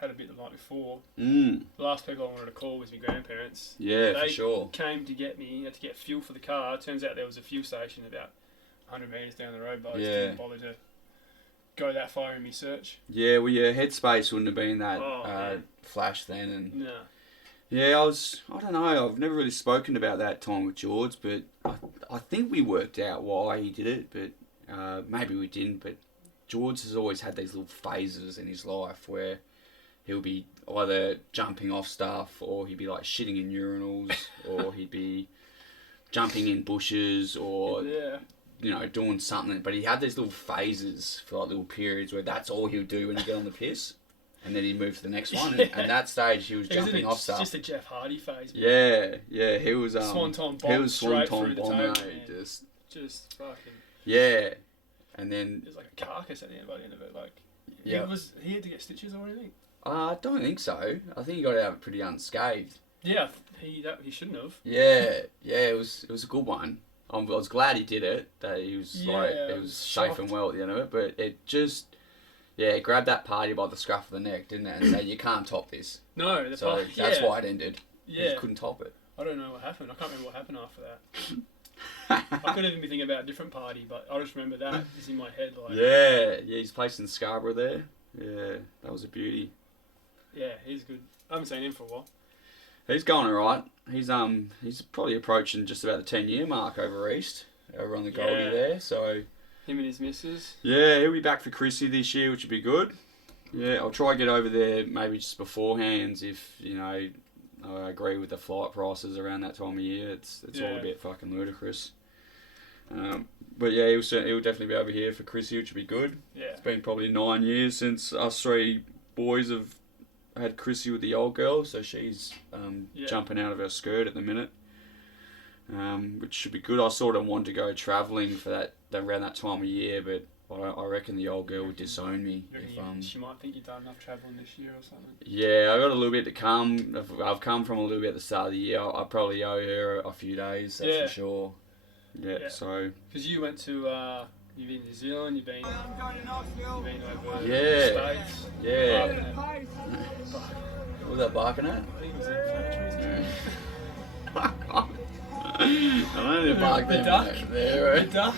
had a bit the night before. Mm. The last people I wanted to call was my grandparents. Yeah, They for sure. came to get me. I had to get fuel for the car. It turns out there was a fuel station about 100 metres down the road, but I just didn't bother to go that far in my search. Yeah, well, your headspace wouldn't have been that man. flash then. And No. yeah, I don't know, I've never really spoken about that time with George, but I think we worked out why he did it, but maybe we didn't. But George has always had these little phases in his life where he'll be either jumping off stuff, or he'd be like shitting in urinals, or he'd be jumping in bushes, or you know, doing something. But he had these little phases for like little periods where that's all he would do when he get on the piss, and then he'd move to the next one. And at that stage, he was jumping off stuff. Just a Jeff Hardy phase. Man. Yeah, he was Swanton bomb. he was straight Swanton through the bomb, toe, mate. man. Just fucking. Yeah, and then There's like a carcass at the end by the end of it. Like, yeah, he had to get stitches or anything. I don't think so. I think he got out pretty unscathed. Yeah, he shouldn't have. Yeah, it was a good one. I was glad he did it. That he was it was safe and well at the end of it. But it just, it grabbed that party by the scruff of the neck, didn't it? And said, you can't top this. No, that's why it ended. Yeah, he couldn't top it. I don't know what happened. I can't remember what happened after that. I could even be thinking about a different party, but I just remember that is in my head. Like, yeah, he's placed in Scarborough there. Yeah, that was a beauty. Yeah, he's good. I haven't seen him for a while. He's going alright. He's probably approaching just about the 10-year mark over on the Goldie there. So him and his missus. Yeah, he'll be back for Chrissy this year, which would be good. Yeah, I'll try to get over there maybe just beforehand if, you know, I agree with the flight prices around that time of year. It's all a bit fucking ludicrous. But yeah, he'll definitely be over here for Chrissy, which would be good. Yeah. It's been probably 9 years since us three boys have had Chrissy with the old girl, so she's jumping out of her skirt at the minute, which should be good. I sort of want to go travelling for that around that time of year, but I reckon the old girl would disown me. She might think you've done enough travelling this year or something. Yeah, I got a little bit to come. I've come from a little bit at the start of the year. I probably owe her a few days, that's for sure. Yeah, so... Because you went to... You've been in New Zealand, you've been over yeah. the States. Yeah. What was that barking at? I think it was in factories. I don't know, bark the duck. There, right? The duck.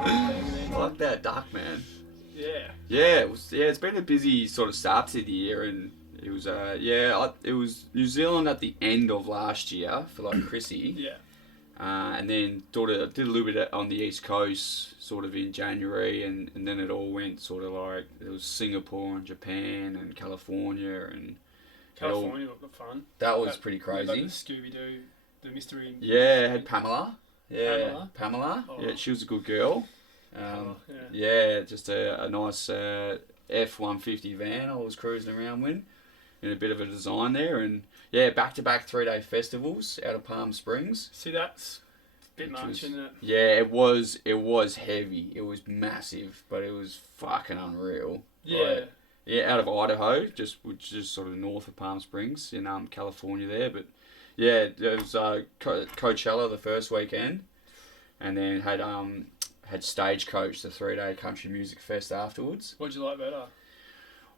I like that duck, man. Yeah. Yeah, it's been a busy sort of start to the year, and it was it was New Zealand at the end of last year for like Chrissy. Yeah. And then did a little bit on the East Coast sort of in January, and then it all went sort of like, it was Singapore and Japan and California and California looked fun. That was pretty Like crazy. the Scooby-Doo, the mystery. Yeah, it had Pamela. Yeah, Pamela? Pamela. Yeah, she was a good girl. Yeah, just a nice F-150 van I was cruising around in a bit of a design there. And yeah, back-to-back 3-day festivals out of Palm Springs. See, that's a bit much, isn't it? Yeah, it was heavy. It was massive, but it was fucking unreal. Yeah. Like, yeah, out of Idaho, which is sort of north of Palm Springs in California there. But yeah, there was Coachella the first weekend, and then had Stagecoach, the 3-day country music fest afterwards. What'd you like better?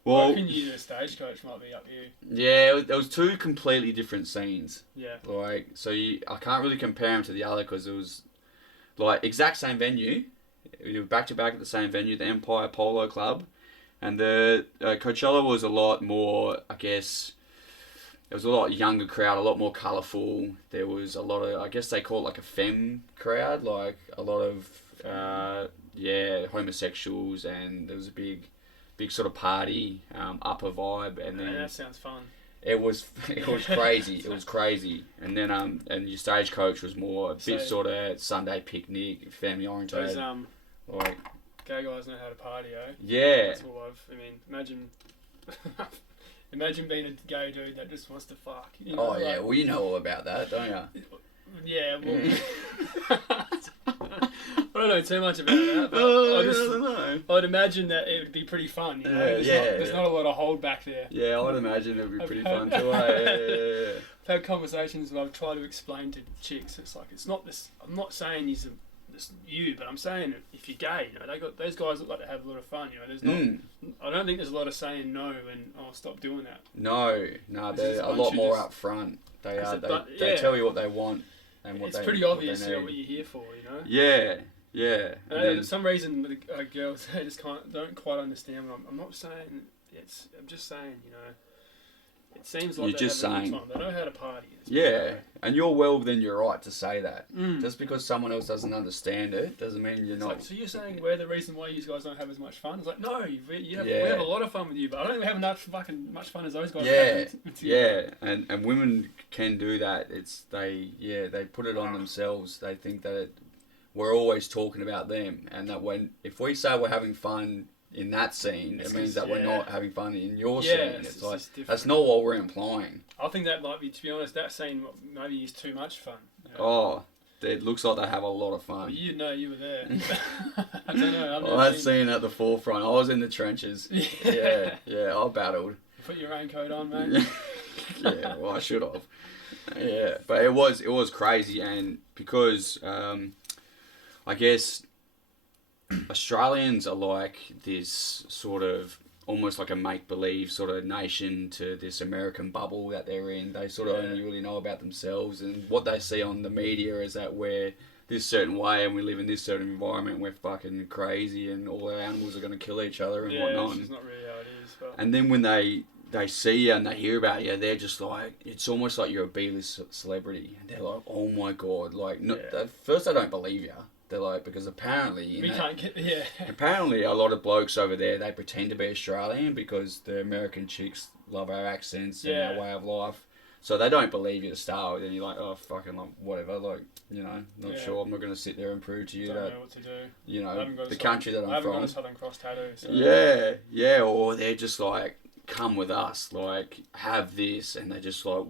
Well, I reckon the Stagecoach might be up here. Yeah, there was two completely different scenes. Yeah. Like, so I can't really compare them to the other because it was like exact same venue. We were back to back at the same venue, the Empire Polo Club, and the Coachella was a lot more, I guess. There was a lot younger crowd, a lot more colourful. There was a lot of, I guess they call it like a femme crowd, like a lot of homosexuals, and there was a big sort of party, upper vibe, and then that sounds fun. it was crazy. It was crazy, and then and your Stagecoach was more a bit sort of Sunday picnic, family oriented. Those like gay guys know how to party, eh? Yeah. That's all imagine being a gay dude that just wants to fuck. You know, yeah, well you know all about that, don't you? Yeah, well, I don't know too much about that, but I'd imagine that it would be pretty fun. You know? There's not a lot of hold back there. Yeah, I'd imagine it would be pretty fun too. Yeah. I've had conversations where I've tried to explain to chicks. It's like it's not this. I'm not saying he's you, but I'm saying if you're gay, you know, those guys look like they have a lot of fun. You know, there's not. I don't think there's a lot of saying no and stop doing that. No, they're a lot more up front. They tell you what they want. And it's pretty obvious what you're here for, you know? Yeah. For some reason, the girls they just don't quite understand. I'm not saying I'm just saying, you know. It seems like they're having a good time. They know how to party. And you're well within your right to say that. Just because someone else doesn't understand it doesn't mean you're not. Like, so you're saying we're the reason why you guys don't have as much fun? It's like, no, we have a lot of fun with you, but I don't think we have enough fucking much fun as those guys have. And women can do that. They put it on themselves. They think that we're always talking about them, and that if we say we're having fun in that scene, it means that we're not having fun in your scene. It's like that's not what we're implying. I think that might be, to be honest, that scene maybe is too much fun. You know? Oh, it looks like they have a lot of fun. Well, you know, you were there. I don't know. I've seen at the forefront. I was in the trenches. Yeah, I battled. You put your raincoat on, mate. Yeah, well, I should have. Yeah, but it was crazy, and because I guess Australians are like this sort of almost like a make-believe sort of nation to this American bubble that they're in. They sort of only really know about themselves, and what they see on the media is that we're this certain way and we live in this certain environment. We're fucking crazy and all our animals are going to kill each other and whatnot. Which is not really how it is. But... And then when they see you and they hear about you, they're just like, it's almost like you're a B-list celebrity. And they're like, oh my God. Like, at first they don't believe you. They're like, because apparently... Apparently a lot of blokes over there, they pretend to be Australian because the American chicks love our accents and our way of life. So they don't believe you to start with, and you're like, oh, fucking, like, whatever, like, you know, not sure. I'm not going to sit there and prove to you don't that... know what to do. You know, the country that I'm from... I haven't got a Southern Cross tattoo, so... Yeah, or they're just like, come with us, like, have this, and they just like...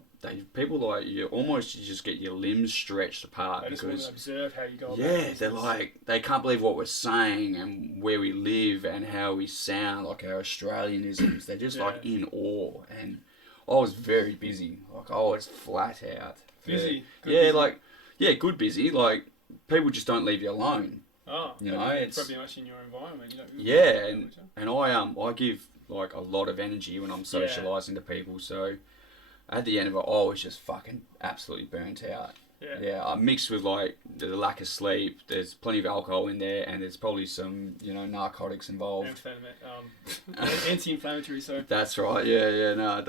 People like you just get your limbs stretched apart. They just want to observe how you go about it. They're like, they can't believe what we're saying and where we live and how we sound, like our Australianisms. They're just like in awe. And I was very busy. Like, I was flat out. Busy? Good busy. Like, people just don't leave you alone. Oh, you know, it's probably much in your environment. And I give like a lot of energy when I'm socialising to people, so... At the end of it, I was just fucking absolutely burnt out. I mixed with like the lack of sleep. There's plenty of alcohol in there, and there's probably some, you know, narcotics involved. Anti-inflammatory. So that's right. Yeah. No,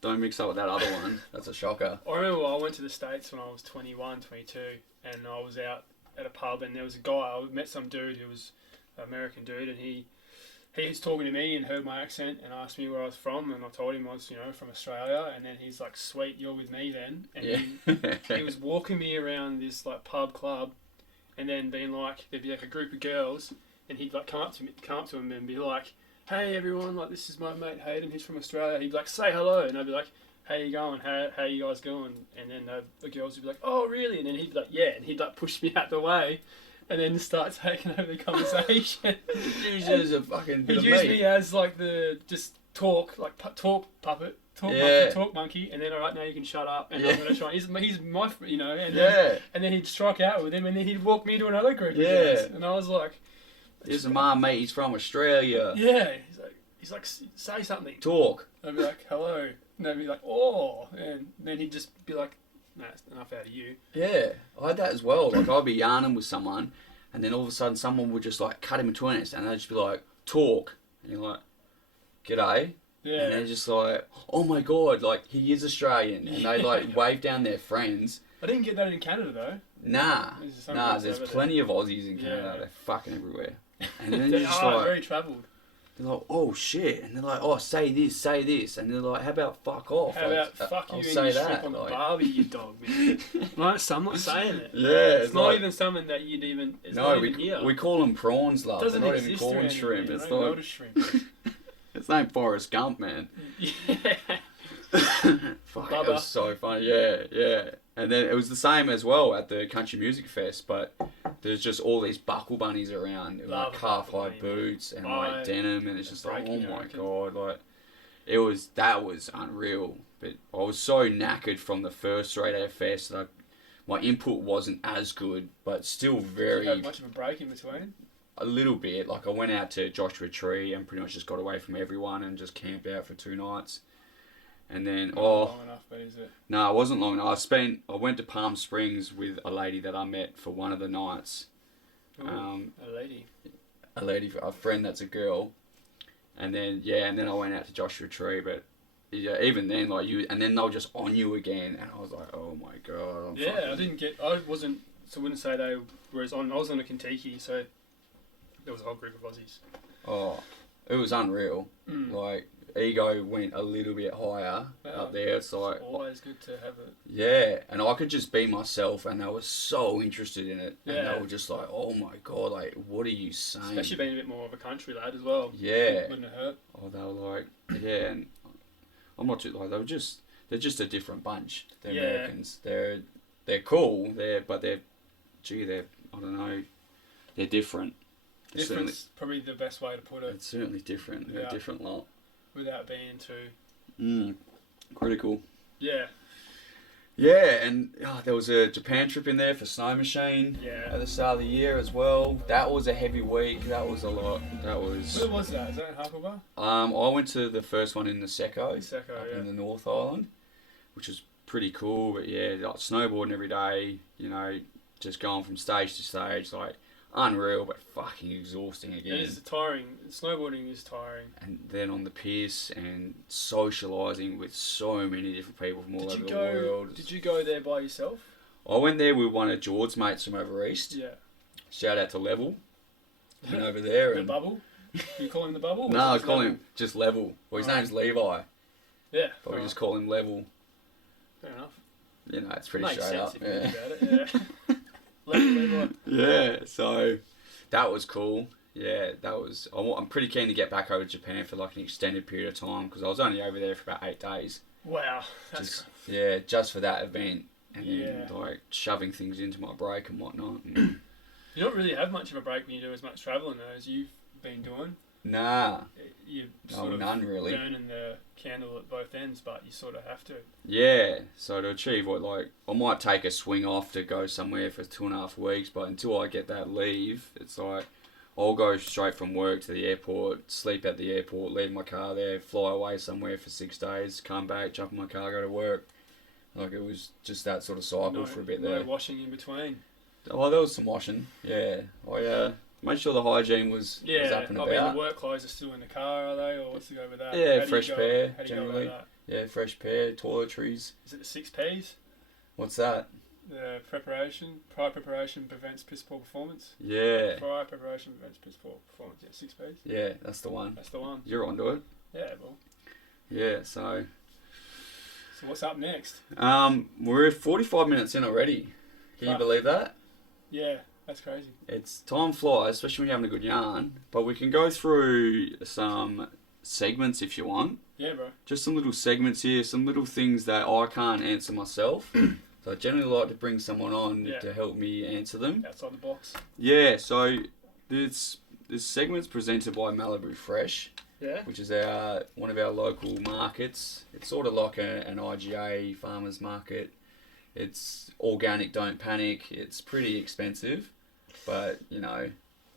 don't mix up with that other one. That's a shocker. I remember I went to the States when I was 21, 22, and I was out at a pub, and there was a guy. I met some dude who was an American dude, and he he was talking to me and heard my accent and asked me where I was from, and I told him I was, from Australia, and then he's like, "Sweet, you're with me then." And he was walking me around this like pub club, and then being like, there'd be like a group of girls, and he'd like come up to him and be like, "Hey everyone, like this is my mate Hayden, he's from Australia." He'd be like, "Say hello," and I'd be like, "How you going? How you guys going?" And then the girls would be like, "Oh really?" And then he'd be like, "Yeah," and he'd like push me out the way. And then start taking over the conversation. Jesus, a fucking bit He of used meat. me as like the just talk puppet, Yeah. talk monkey, and then all right now you can shut up, and Yeah. I'm gonna try. He's my, and Yeah. then he'd strike out with him, and then he'd walk me to another group. Of Yeah. guys. And I was like, Here's a mate, he's from Australia. yeah. He's like, say something. Talk. I'd be like, hello, and they'd be like, oh, and then he'd just be like, nah, it's enough out of you. Yeah, I had that as well. Like, I'd be yarning with someone, and then all of a sudden someone would just, like, cut in between us, and they'd just be like, talk. And you're like, g'day. Yeah. And they're just like, oh my God, like, he is Australian. And they, like, wave down their friends. I didn't get that in Canada though. Nah, There's some nah, groups there's over there. plenty of Aussies in Canada. Yeah. They're fucking everywhere. And then They you're just are like, very travelled. they're like, oh shit. And they're like, oh, say this. And they're like, how about fuck off? How Like, about fuck you I'll and say you that. shrimp on the Like, barbie, you dog, man. No, I'm not saying it. yeah, It's not like, even something that you'd even. It's no, not even here. we call them prawns, love. It doesn't They're not exist even calling around shrimp. here, It's you don't like, go to shrimp. it's named Forrest Gump, man. Yeah. Fuck, Bubba. it was so funny. Yeah. And then it was the same as well at the Country Music Fest, but there's just all these buckle bunnies around, with, Love like a calf buckle high bunny, boots and I- like denim, and it's just like, oh breaking, I my reckon. God, like that was unreal. But I was so knackered from the first 3 day fest that my input wasn't as good, but still Did very you have much of a break in between? a little bit. Like, I went out to Joshua Tree and pretty much just got away from everyone and just camped out for 2 nights. And then, Not long enough, but is it? no, it wasn't long. I went to Palm Springs with a lady that I met for one of the nights. Ooh, a lady. A friend that's a girl. And then I went out to Joshua Tree, but yeah, even then, like, and then they were just on you again, and I was like, oh my God. I wouldn't say they were as on. I was on a Kentucky, so there was a whole group of Aussies. Oh, it was unreal. Mm. Like, ego went a little bit higher up there. It's like, Always good to have it. yeah, and I could just be myself, and they were so interested in it. And Yeah. they were just like, oh my God, like, what are you saying? Especially being a bit more of a country lad as well. Yeah. Wouldn't have hurt. Oh, they were like, yeah, and I'm not too, like, they're just a different bunch. They're Yeah. Americans. They're cool, but they're, I don't know, they're different. It's Different's probably the best way to put it It's certainly different. They're Yeah. a different lot. without being too. Critical. Yeah. Yeah, and there was a Japan trip in there for Snow Machine Yeah. at the start of the year as well. That was a heavy week. That was a lot. That was. Where was that? Is that in Hakuba? I went to the first one in Niseko, Niseko, up yeah. in the North Island, which was pretty cool. But yeah, like snowboarding every day. Just going from stage to stage, like unreal, but fucking exhausting again. It is tiring. Snowboarding is tiring. And then on the piers and socialising with so many different people from all over the world. Did you go there by yourself? I went there with one of George's mates from over east. Yeah. Shout out to Level. Went over there. The And bubble? You call him the bubble? no, I call him just Level. Well, his Right. name's Levi, Yeah. but we alright. just call him Level. Fair enough. It's pretty Makes straight sense up. if you think about it. Yeah. Level. Yeah, so that was cool. Yeah, that was. I'm pretty keen to get back over to Japan for like an extended period of time because I was only over there for about 8 days. Wow. That's Just for that event, and Yeah. then like shoving things into my break and whatnot. And You don't really have much of a break when you do as much travelling though as you've been doing. nah, You no, sort of none really. burning the candle at both ends, but you sort of have to. Yeah, so to achieve what, like, I might take a swing off to go somewhere for 2.5 weeks, but until I get that leave, it's like, I'll go straight from work to the airport, sleep at the airport, leave my car there, fly away somewhere for 6 days, come back, jump in my car, go to work. Like, it was just that sort of cycle for a bit there. No washing in between. Oh, there was some washing, yeah. I made sure the hygiene was up and I mean, about. the work clothes are still in the car, are they, or what's the go with that? Yeah, How do you fresh go- pair, how do you go generally. about Yeah, fresh pair, toiletries. that? Is it the 6 Ps? What's that? Prior preparation prevents piss poor performance. Yeah. Prior preparation prevents piss poor performance. Yeah, 6 P's. Yeah, that's the one. That's the one. You're onto it. Yeah, well. Yeah, so what's up next? we're 45 minutes in already. Can you believe that? Yeah, that's crazy. It's time flies, especially when you're having a good yarn. But we can go through some segments if you want. Yeah, bro. Just some little segments here, some little things that I can't answer myself. So I generally like to bring someone on to help me answer them. Outside the box. Yeah, so this segment's presented by Malibu Fresh. Yeah. Which is one of our local markets. It's sort of like an IGA farmers market. It's organic, don't panic. It's pretty expensive, but you know,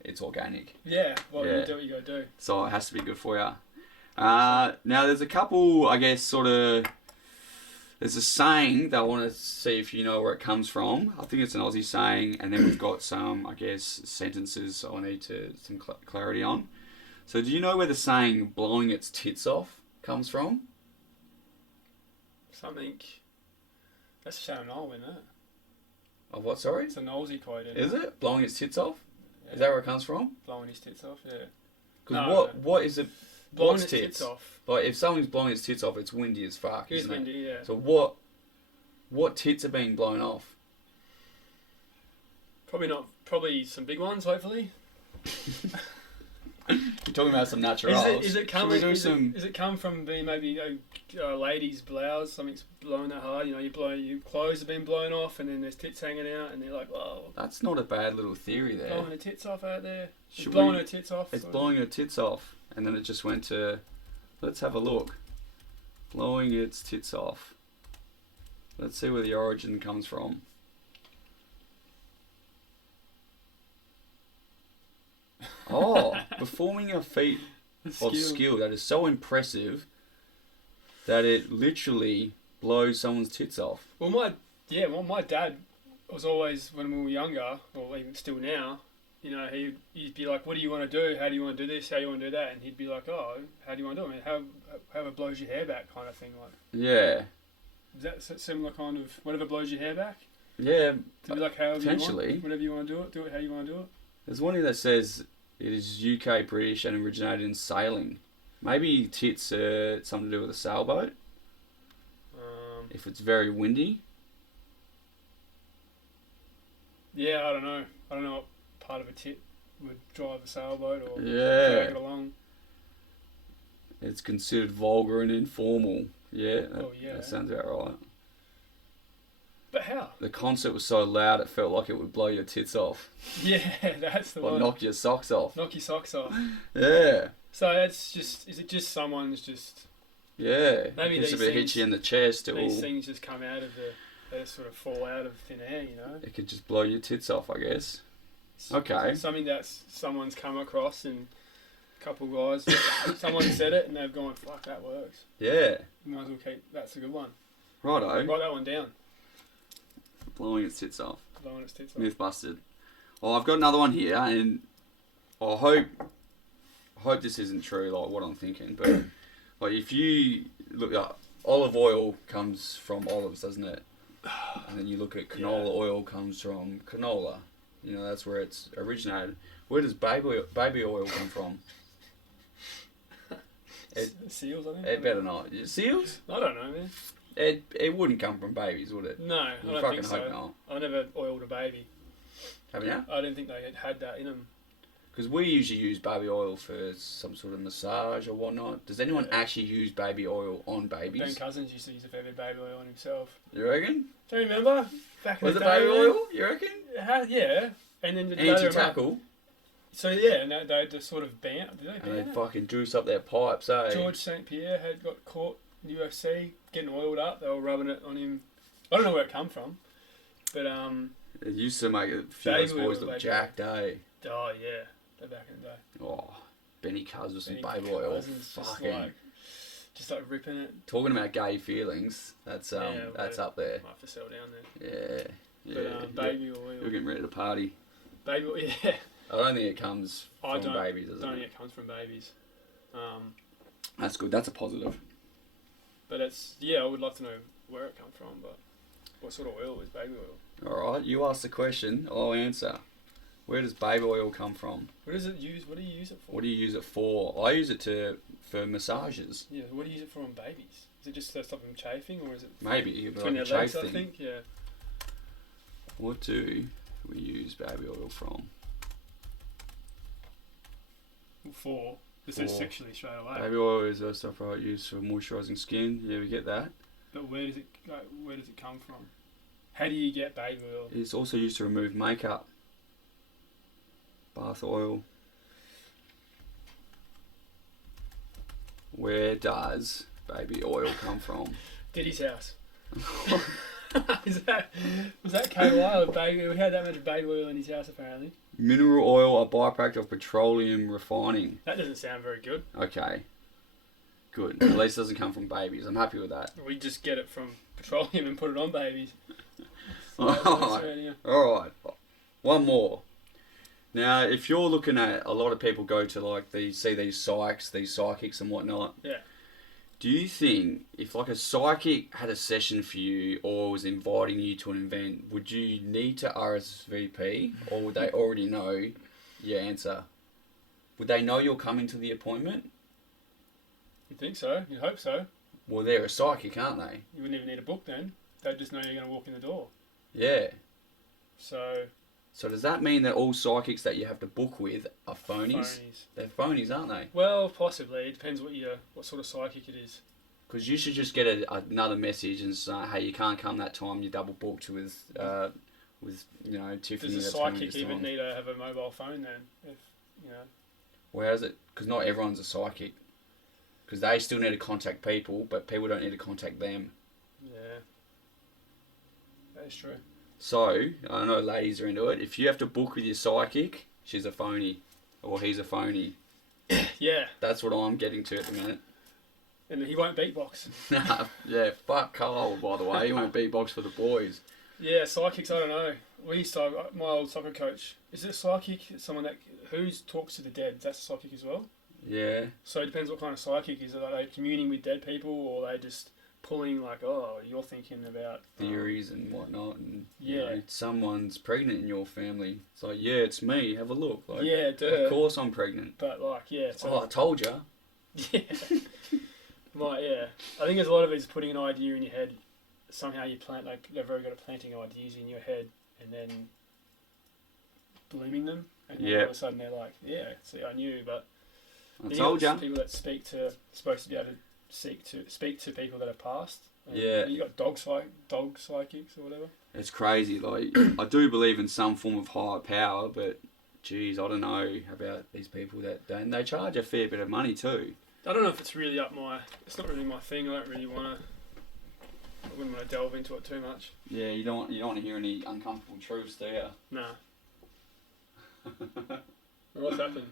it's organic. Yeah, well, you do what you gotta do. So it has to be good for you. Now there's a couple, I guess, there's a saying that I want to see if you know where it comes from. I think it's an Aussie saying, and then we've got some, I guess, sentences I need some clarity on. So do you know where the saying "blowing its tits off" comes from? Something. That's a Shannon Noel, isn't it? Of what, sorry? It's an Aussie quote, isn't Is it? Blowing its tits off? Yeah. Is that where it comes from? Blowing his tits off, yeah. Because what is it? Blowing What's his tits off. Like, if someone's blowing its tits off, it's windy as fuck, It's isn't windy, it? yeah. So what tits are being blown off? Probably some big ones, hopefully. You're talking about some naturals. Is it come from being maybe a lady's blouse? Something's blowing that hard. You know, your clothes have been blown off, and then there's tits hanging out, and they're like, "Whoa." That's not a bad little theory there. Blowing her tits off out there. It's Should blowing we- her tits off. It's sort of. blowing her tits off, and then it just went to. Let's have a look. Blowing its tits off. Let's see where the origin comes from. Oh, performing a feat of skill that is so impressive that it literally blows someone's tits off. Well, my dad was always, when we were younger, or even still now, you know, he'd be like, "What do you want to do? How do you want to do this? How do you want to do that?" And he'd be like, "Oh, how do you want to do it? I mean, however blows your hair back," kind of thing. Like, Yeah. is that similar kind of whatever blows your hair back? Yeah. To be like, however potentially. you want, whatever you want to do it how you want to do it. There's one here that says it is UK British and originated in sailing. Maybe tits are something to do with a sailboat. If it's very windy. Yeah, I don't know. I don't know what part of a tit would drive a sailboat or Yeah. drag it along. It's considered vulgar and informal. Yeah, that sounds about right. But how? The concert was so loud it felt like it would blow your tits off. Yeah, that's the Or one. knock your socks off. Knock your socks off. Yeah. So that's just, is it just someone's just... Yeah. Maybe It's a bit hit you in the chest. These things just come out of they just sort of fall out of thin air, you know? It could just blow your tits off, I guess. Okay. Something that someone's come across and a couple of guys, someone said it and they've gone, fuck, that works. Yeah. You might as well keep, that's a good one. Righto. Write that one down. Blowing its tits off. Blowing its tits off. Myth busted. Well, I've got another one here, and I hope this isn't true, like what I'm thinking, but like if you look up, olive oil comes from olives, doesn't it? And then you look at canola oil comes from canola. You know, that's where it's originated. Where does baby oil come from? Seals, I think. It better not. Seals? I don't know, man. It wouldn't come from babies, would it? No, I don't fucking think so. hope not. I never oiled a baby. Haven't you? I didn't think they had that in them. Because we usually use baby oil for some sort of massage or whatnot. Does anyone actually use baby oil on babies? Ben Cousins used to use a fair bit of baby oil on himself. You reckon? Do you remember? Back in Was the it day, baby man? oil? You reckon? Yeah. And then Anti-tackle. So yeah, and they just sort of ban. Did they And ban they it? fucking juice up their pipes, eh? George St. Pierre had got caught in the UFC getting oiled up. They were rubbing it on him. I don't know where it come from, but It used to make a few of Baby those boys oil, look baby jacked, eh? oh yeah, they're back in the day. Oh, Benny Cuz with some Benny baby oil. Cousins Fucking. just like ripping it. Talking about gay feelings, that's that's up there. Might have to settle down there. Yeah. But baby oil. You're getting ready to party. Baby oil, yeah. I don't think it comes from babies, does it? I don't think it comes from babies. That's good. That's a positive. But it's, yeah, I would love to know where it come from, but What sort of oil is baby oil? All right, you ask the question, I'll answer. Where does baby oil come from? What does it use? What do you use it for? What do you use it for? I use it for massages. Yeah, what do you use it for on babies? Is it just to stop them chafing, or is it Maybe between like a their legs? chafe I thing. think. Yeah. What do we use baby oil from? For this is For- sexually straight away. Baby oil is the stuff I use for moisturising skin. Yeah, we get that. But where does it go? Where does it come from? How do you get baby oil? It's also used to remove makeup. Bath oil. Where does baby oil come from? Diddy's house. Was that KY or baby? We had that much baby oil in his house apparently. Mineral oil, a byproduct of petroleum refining. That doesn't sound very good. Okay. Good. At least it doesn't come from babies. I'm happy with that. We just get it from petroleum and put it on babies. Alright. Alright. One more. Now, if you're looking at a lot of people go to like these psychics and whatnot. Yeah. Do you think if like a psychic had a session for you or was inviting you to an event, would you need to RSVP or would they already know your answer? Would they know you're coming to the appointment? You think so? You hope so. Well, they're a psychic, aren't they? You wouldn't even need a book then. They'd just know you're going to walk in the door. Yeah. So So does that mean that all psychics that you have to book with are phonies? phonies. They're phonies, aren't they? Well, possibly. It depends what sort of psychic it is. Because you should just get another message and say, hey, you can't come that time. You're double booked with Tiffany. Does a that's coming psychic this even time. need to have a mobile phone then? If Where is it? Because not everyone's a psychic. Because they still need to contact people, but people don't need to contact them. Yeah. That is true. So, I know ladies are into it. If you have to book with your psychic, she's a phony. Or he's a phony. Yeah. That's what I'm getting to at the minute. And he won't beatbox. Yeah, fuck Carl, by the way. He won't beatbox for the boys. Yeah, psychics, I don't know. We used to, my old soccer coach, is it a psychic? Someone that, who talks to the dead? That's a psychic as well? Yeah. So it depends what kind of psychic is. Are they communing with dead people, or are they just pulling like, oh, you're thinking about Theories and whatnot. And, Yeah. someone's pregnant in your family. It's like, yeah, it's me. Have a look. Like, yeah, duh. of course I'm pregnant. But like, yeah. So, Oh, I told you. yeah. Like, yeah. I think there's a lot of it is putting an idea in your head. Somehow you plant, like, they're very good at planting ideas in your head and then blooming them. And then all of a sudden they're like, yeah, see, I knew, but I told you. people that supposed to be able to speak to people that have passed. And Yeah. You got dog psychics or whatever. It's crazy. Like, I do believe in some form of higher power, but geez, I don't know about these people that don't. They charge a fair bit of money too. I don't know if it's really it's not really my thing. I wouldn't want to delve into it too much. Yeah, you don't want to hear any uncomfortable truths, do you? Nah. What's happened?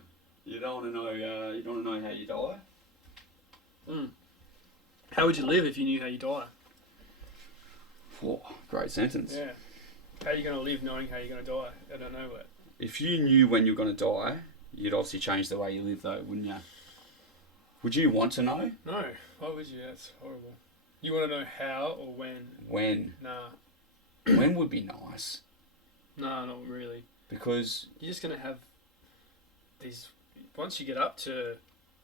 You don't want to know. You don't want to know how you die. How would you live if you knew how you die? Whoa, great sentence. Yeah. How are you going to live knowing how you're going to die? I don't know what. If you knew when you're going to die, you'd obviously change the way you live, though, wouldn't you? Would you want to know? No. Why would you? That's horrible. You want to know how or when? When? Nah. When would be nice. Nah, not really. Because You're just going to have these... Once you get up to...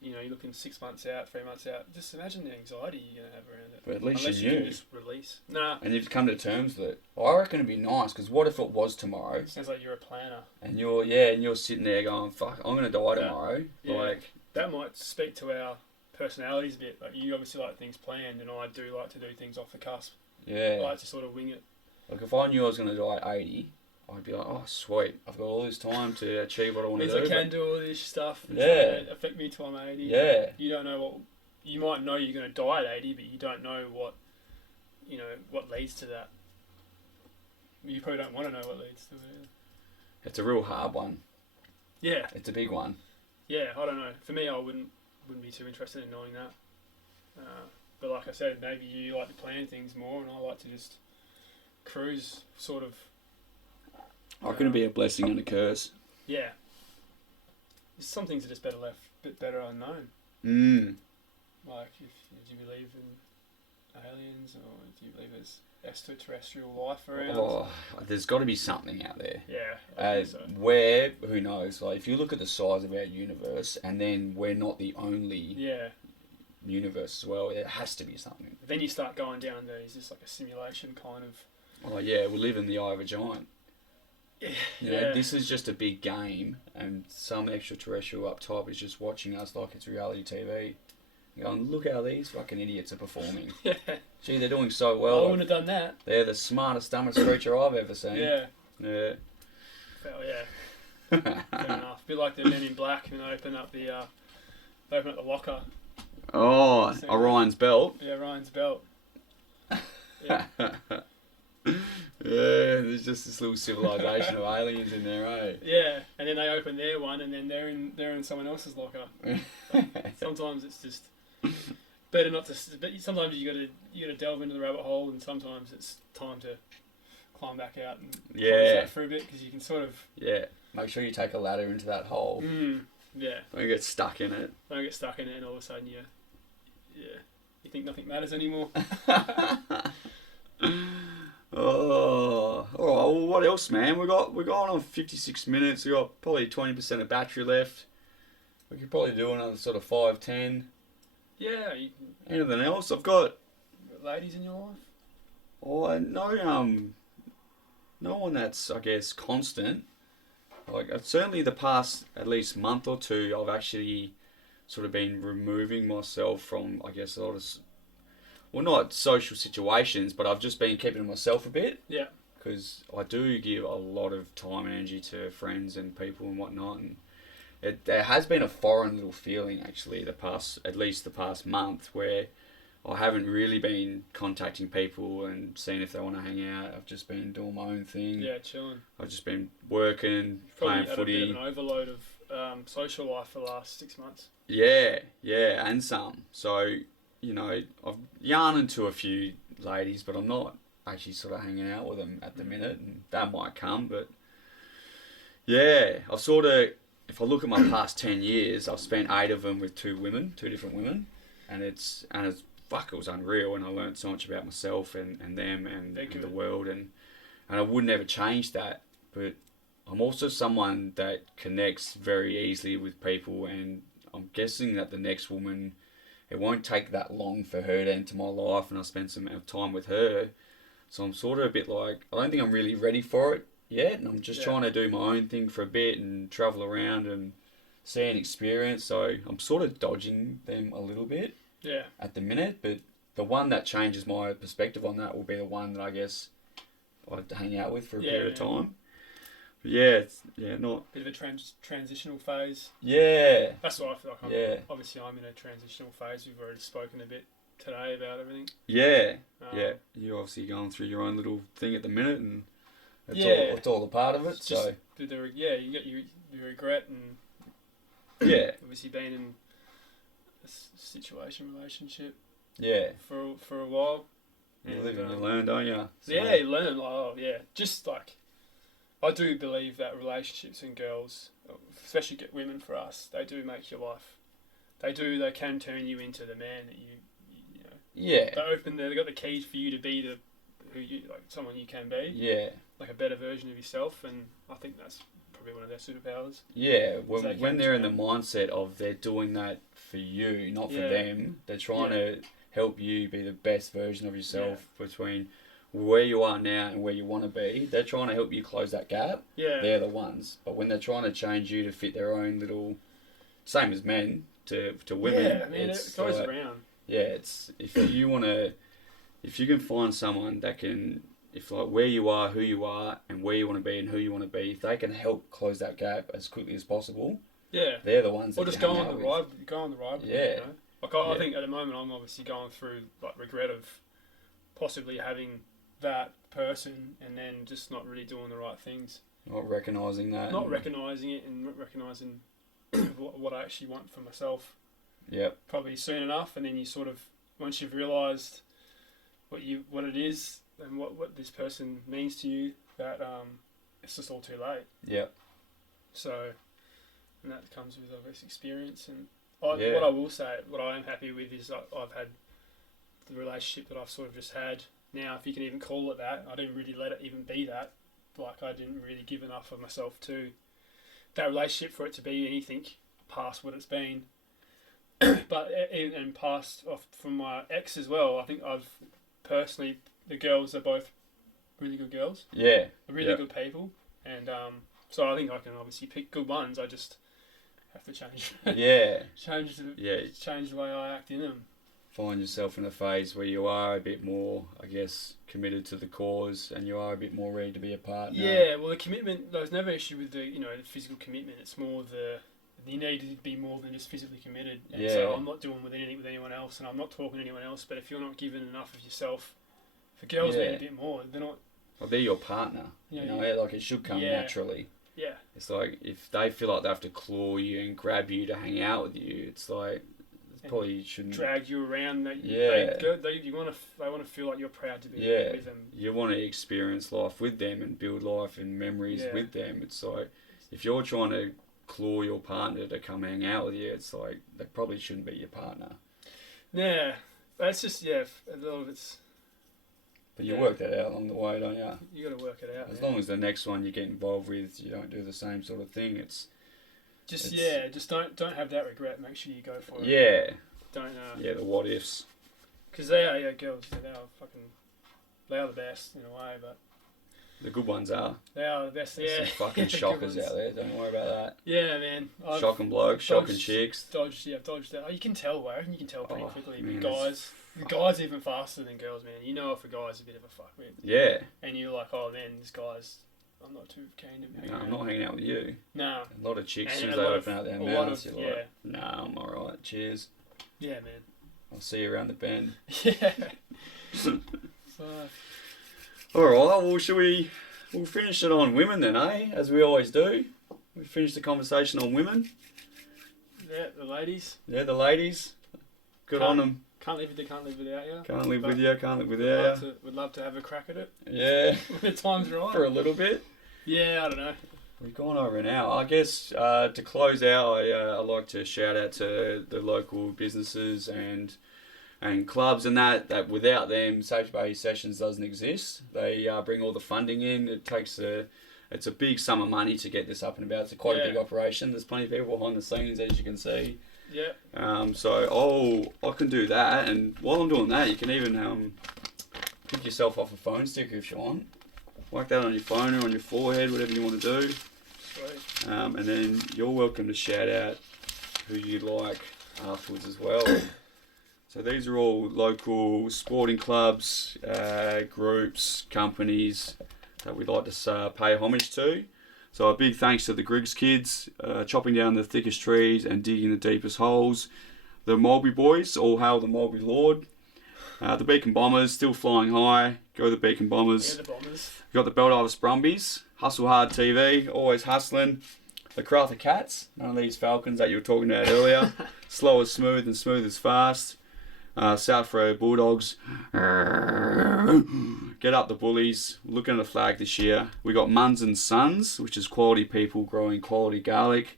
you're looking 6 months out, 3 months out. Just imagine the anxiety you're going to have around it. But at least Unless you you knew. can just release. Nah. And you've come to terms with it. I reckon it'd be nice, because what if it was tomorrow? Sounds like you're a planner. And you're sitting there going, fuck, I'm going to die tomorrow. Yeah. Like, That might speak to our personalities a bit. Like, you obviously like things planned, and I do like to do things off the cusp. yeah. I like to sort of wing it. Like, if I knew I was going to die at 80, I'd be like, oh, sweet. I've got all this time to achieve what I want to Means do. I can do all this stuff. And Yeah. It affect me till I'm 80. Yeah. You don't know what... You might know you're going to die at 80, but you don't know what leads to that. You probably don't want to know what leads to it either. It's a real hard one. Yeah. It's a big one. Yeah, I don't know. For me, I wouldn't be too interested in knowing that. But like I said, maybe you like to plan things more, and I like to just cruise, sort of. I reckon it'd be a blessing and a curse. Yeah. Some things are just bit better unknown. Mm. Like, if you believe in aliens, or do you believe there's extraterrestrial life around? Oh, there's got to be something out there. Yeah, I think so. Where, who knows? Like, if you look at the size of our universe, and then we're not the only Yeah. universe as well, there has to be something. Then you start going down there. Is this like a simulation kind of? Oh yeah, we live in the eye of a giant. Yeah. You know, this is just a big game, and some extraterrestrial up top is just watching us like it's reality TV. Going, look how these fucking idiots are performing. Yeah. Gee, they're doing so I well. wouldn't have done that. They're the smartest, dumbest creature I've ever seen. Yeah. Yeah. Well, yeah. Fair enough. A bit like the Men in Black when they open up the locker. Oh, So- Orion's belt. Yeah, Ryan's belt. Yeah. Yeah, there's just this little civilization of aliens in there, eh? Yeah, and then they open their one, and then they're in someone else's locker. Sometimes it's just better not to. But sometimes you gotta delve into the rabbit hole, and sometimes it's time to climb back out and close that for a bit, because you can sort of. Yeah, make sure you take a ladder into that hole. Yeah. Don't get stuck in it. Don't get stuck in it, and all of a sudden you think nothing matters anymore. Oh, all right. Well, what else, man? We're going on 56 minutes. We got probably 20% of battery left. We could probably do another sort of 5, 10. Yeah. Anything else? I've got. Ladies in your life? Oh, no one that's, I guess, constant. Like, certainly the past at least month or two, I've actually sort of been removing myself from, I guess, a lot of, well, not social situations, but I've just been keeping to myself a bit. Yeah. Because I do give a lot of time and energy to friends and people and whatnot, and there has been a foreign little feeling actually at least the past month, where I haven't really been contacting people and seeing if they want to hang out. I've just been doing my own thing. Yeah, chilling. I've just been working, Probably playing had footy. a bit of an overload of social life for the last 6 months. Yeah, and some. So, you know, I've yarning to a few ladies, but I'm not actually sort of hanging out with them at the minute, and that might come. But yeah, I've sort of, if I look at my past 10 years, I've spent 8 of them with two different women, and it's fuck, it was unreal, and I learned so much about myself and them and the world, and I would never change that. But I'm also someone that connects very easily with people, and I'm guessing that the next woman, it won't take that long for her to enter my life, and I'll spend some time with her. So I'm sort of a bit like, I don't think I'm really ready for it yet, and I'm just trying to do my own thing for a bit and travel around and see and experience. So I'm sort of dodging them a little bit at the minute, but the one that changes my perspective on that will be the one that I guess I'd hang out with for a period of time. But not... Bit of a transitional phase. Yeah. That's what I feel like. Obviously, I'm in a transitional phase. We've already spoken a bit today about everything. Yeah. You're obviously going through your own little thing at the minute, and it's all a part of it. It's just you get your regret, and obviously being in a relationship for a while. You live and you learn, don't you? So. Yeah, you learn. Just like, I do believe that relationships and girls, especially women for us, they do make your life. They can turn you into the man that you know. Yeah. They got the keys for you to be someone you can be. Yeah. Like a better version of yourself, and I think that's probably one of their superpowers. Yeah, when they're in the mindset of they're doing that for you, not for them, they're trying to help you be the best version of yourself between where you are now and where you want to be. They're trying to help you close that gap. Yeah. They're the ones. But when they're trying to change you to fit their own little, same as men to women. Yeah, I mean, it goes around. Yeah, it's if you can find someone that can, if like where you are, who you are, and where you want to be and who you want to be, if they can help close that gap as quickly as possible. Yeah. They're the ones. Or just go on the ride. Go on the ride. Yeah. You know? Like I think at the moment I'm obviously going through like regret of possibly having that person and then just not really doing the right things. Not recognising that. Not recognising it and recognising what I actually want for myself. Yep. Probably soon enough, and then you sort of, once you've realised what it is and what this person means to you, that it's just all too late. Yep. So, and that comes with obvious experience, and what I will say, what I am happy with is I've had the relationship that I've sort of just had now, if you can even call it that. I didn't really let it even be that. Like, I didn't really give enough of myself to that relationship for it to be anything past what it's been. But and past off from my ex as well. I think I've personally, the girls are both really good girls. Yeah. Really good people, and so I think I can obviously pick good ones. I just have to change. Yeah. change the way I act in them. Find yourself in a phase where you are a bit more, I guess, committed to the cause, and you are a bit more ready to be a partner. Yeah, well, the commitment, there's never issue with the the physical commitment. It's more you need to be more than just physically committed. And so I'm not doing anything with anyone else, and I'm not talking to anyone else. But if you're not giving enough of yourself, for girls need a bit more. They're not. Well, they're your partner. Like it should come naturally. Yeah. It's like if they feel like they have to claw you and grab you to hang out with you, it's like probably shouldn't drag you around. They want to feel like you're proud to be with them. You want to experience life with them and build life and memories with them. It's like if you're trying to claw your partner to come hang out with you, it's like they probably shouldn't be your partner. Yeah, that's just a lot of it's. But you work that out along the way, don't you? You got to work it out. As long as the next one you get involved with, you don't do the same sort of thing. Just don't have that regret. Make sure you go for it. Yeah. Don't. The what ifs. Because they are girls. They are the best in a way, but. The good ones are. They are the best. Yeah. Some fucking shockers out there. Don't worry about that. Yeah, man. Shocking blokes, shocking chicks. I've dodged that. Oh, you can tell, I reckon you can tell pretty quickly. Man, The guys even faster than girls, man. You know if a guy's a bit of a fuckwit. Yeah. And you're like, oh, man, this guy's. I'm not too keen to be. No, I'm not hanging out with you. No. A lot of chicks, as soon as they open out their mouths, you're like, nah, I'm alright. Cheers. Yeah, man. I'll see you around the bend. Yeah. Alright, well, we'll finish it on women then, eh? As we always do. We finished the conversation on women. Yeah, the ladies. Yeah, the ladies. Good on them. Can't live without you. Can't live without you. Would love to have a crack at it. Yeah. When the time's right. For a little bit. Yeah, I don't know. We've gone over an hour. I guess to close out, I like to shout out to the local businesses and clubs and that without them, Safety Bay Sessions doesn't exist. They bring all the funding in. It's a big sum of money to get this up and about. It's quite a big operation. There's plenty of people behind the scenes, as you can see. Yeah. So I can do that, and while I'm doing that, you can even pick yourself off a phone sticker if you want. Like that on your phone or on your forehead, whatever you want to do. Sweet. And then you're welcome to shout out who you'd like afterwards as well. So these are all local sporting clubs, groups, companies that we'd like to pay homage to. So a big thanks to the Griggs kids, chopping down the thickest trees and digging the deepest holes. The Mulby boys, all hail the Mulby Lord. The Beacon Bombers, still flying high. Go the Beacon Bombers. Yeah, the Bombers. We've got the Beldivis Brumbies, Hustle Hard TV, always hustling. The Crowther Cats, none of these Falcons that you were talking about earlier. Slow as smooth and smooth as fast. South Road Bulldogs. Get up the Bullies. Looking at the flag this year. We got Muns and Sons, which is quality people growing quality garlic.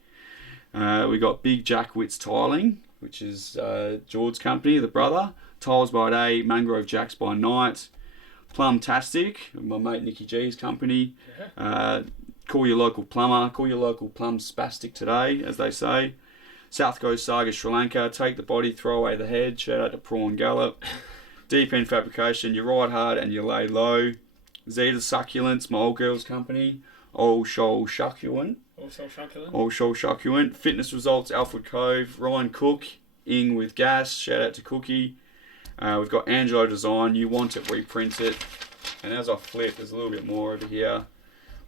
We got Big Jack Witt's Tiling, which is George's company, the brother. Tiles by day, Mangrove Jacks by night. Plum-tastic, my mate Nicky G's company. Yeah. Call your local plumber. Call your local plum spastic today, as they say. South Coast Saga Sri Lanka, take the body, throw away the head. Shout out to Prawn Gallop. Deep End Fabrication, you ride hard and you lay low. Zeta Succulents, my old girl's company. Old Shoal Succulent. Old Shoal Succulent. Fitness Results, Alfred Cove. Ryan Cook, Ing with Gas. Shout out to Cookie. We've got Angelo Design, you want it, reprint it. And as I flip, there's a little bit more over here.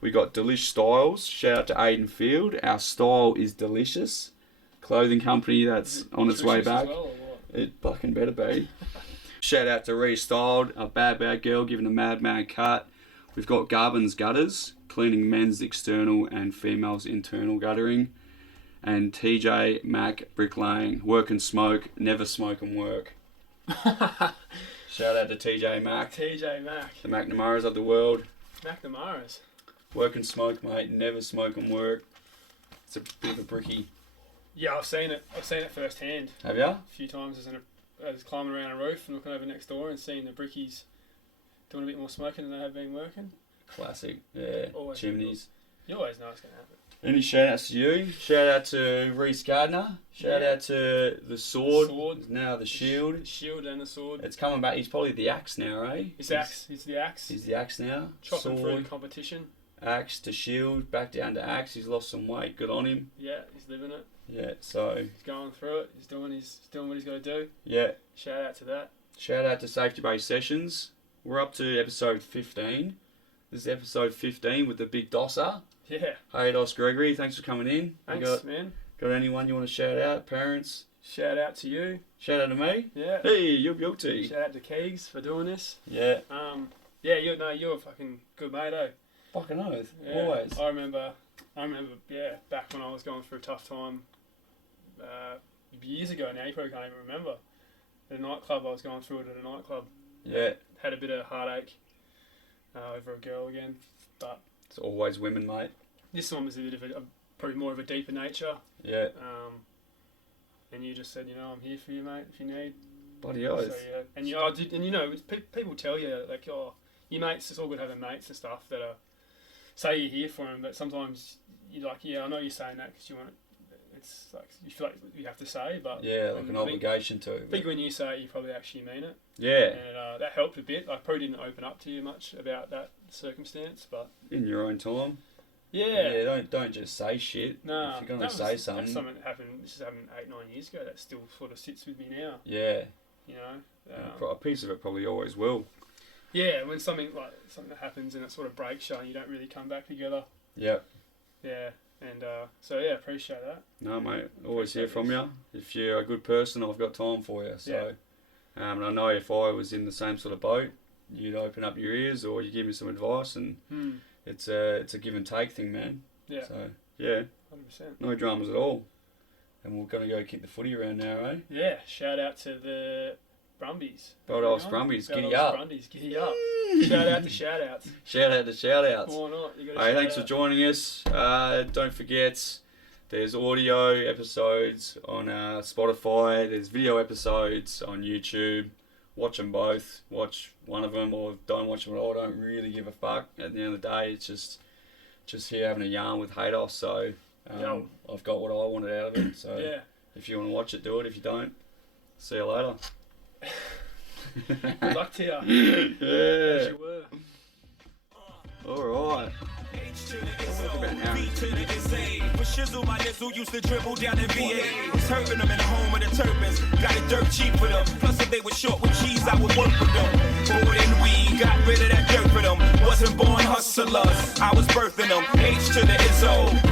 We got Delish Styles. Shout out to Aiden Field. Our style is delicious. Clothing company that's on its way back. Well, it fucking better be. Shout out to Restyled, a bad girl giving a madman cut. We've got Garbin's Gutters, cleaning men's external and females' internal guttering. And TJ Mac Bricklaying, work and smoke, never smoke and work. Shout out to TJ Mac. TJ Mac. The McNamaras of the world. McNamaras. Work and smoke, mate. Never smoke and work. It's a bit of a bricky. Yeah, I've seen it. I've seen it firsthand. Have ya? A few times as I was climbing around a roof and looking over next door and seeing the brickies doing a bit more smoking than they have been working. Classic. Yeah. Always Chimneys. You always know it's going to happen. Any shout outs to you? Shout out to Reese Gardner. Shout out to the sword. Now the shield. The shield and the sword. It's coming back. He's probably the axe now, eh? He's the axe. He's the axe now. Chopping through the competition. Axe to shield, back down to axe. He's lost some weight. Good on him. Yeah, he's living it. Yeah, so he's going through it. He's doing what he's got to do. Yeah. Shout out to that. Shout out to Safety Based Sessions. We're up to episode 15. This is episode 15 with the big Dossa. Yeah. Hey, Dos Gregory, thanks for coming in. Thanks, man. Got anyone you want to shout out? Parents? Shout out to you. Shout out to me? Yeah. Hey, you're guilty. Shout out to Keegs for doing this. Yeah. Yeah, you're a fucking good mate, eh? Fucking oath. Yeah. Always. I remember, yeah, back when I was going through a tough time, years ago now, you probably can't even remember. At a nightclub, I was going through it at a nightclub. Yeah. Had a bit of heartache over a girl again, but it's always women, mate. this one was a bit of probably more of a deeper nature. Yeah. And you just said, I'm here for you, mate, if you need. Bloody oath. So yeah, and people tell you like, oh, your mates. It's all good having mates and stuff that are say you're here for them, but sometimes you're like, yeah, I know you're saying that because you want it. It's like you feel like you have to say, but yeah, like an obligation to. I think when you say it, you probably actually mean it. Yeah. And that helped a bit. I probably didn't open up to you much about that circumstance, but in your own time. Yeah. Yeah. Don't just say shit. No. If you're gonna say something. That's something that happened. This has happened 8-9 years ago. That still sort of sits with me now. Yeah. A piece of it probably always will. Yeah, when something that happens and it sort of breaks you and you don't really come back together. Yep. Yeah. And so yeah, appreciate that. No, mate, always hear from you. If you're a good person, I've got time for you. So, and I know if I was in the same sort of boat, you'd open up your ears or you give me some advice, and it's a give and take thing, man. Yeah. So yeah, 100%. no dramas at all. And we're gonna go kick the footy around now, eh? Yeah. Shout out to the Brumbies. Beldos Brumbies, giddy up. Brumbies, giddy up. Shout out to shout outs. Shout out to shout outs. Why not? Hey, thanks for joining us. Don't forget, there's audio episodes on Spotify. There's video episodes on YouTube. Watch them both. Watch one of them or don't watch them at all. Don't really give a fuck. At the end of the day, it's just here having a yarn with Hados. So I've got what I wanted out of it. So if you want to watch it, do it. If you don't, see you later. Good luck to you. Yeah. As you were. Alright. About an hour. For shizzle, my nizzle used to dribble down in VA. Was hurting them in the home of the turbans. Got it dirt cheap for them. Plus, if they were short with cheese, I would work with them. More than we got rid of that dirt for them. Wasn't born hustlers, I was birthing them. H to the Izzo.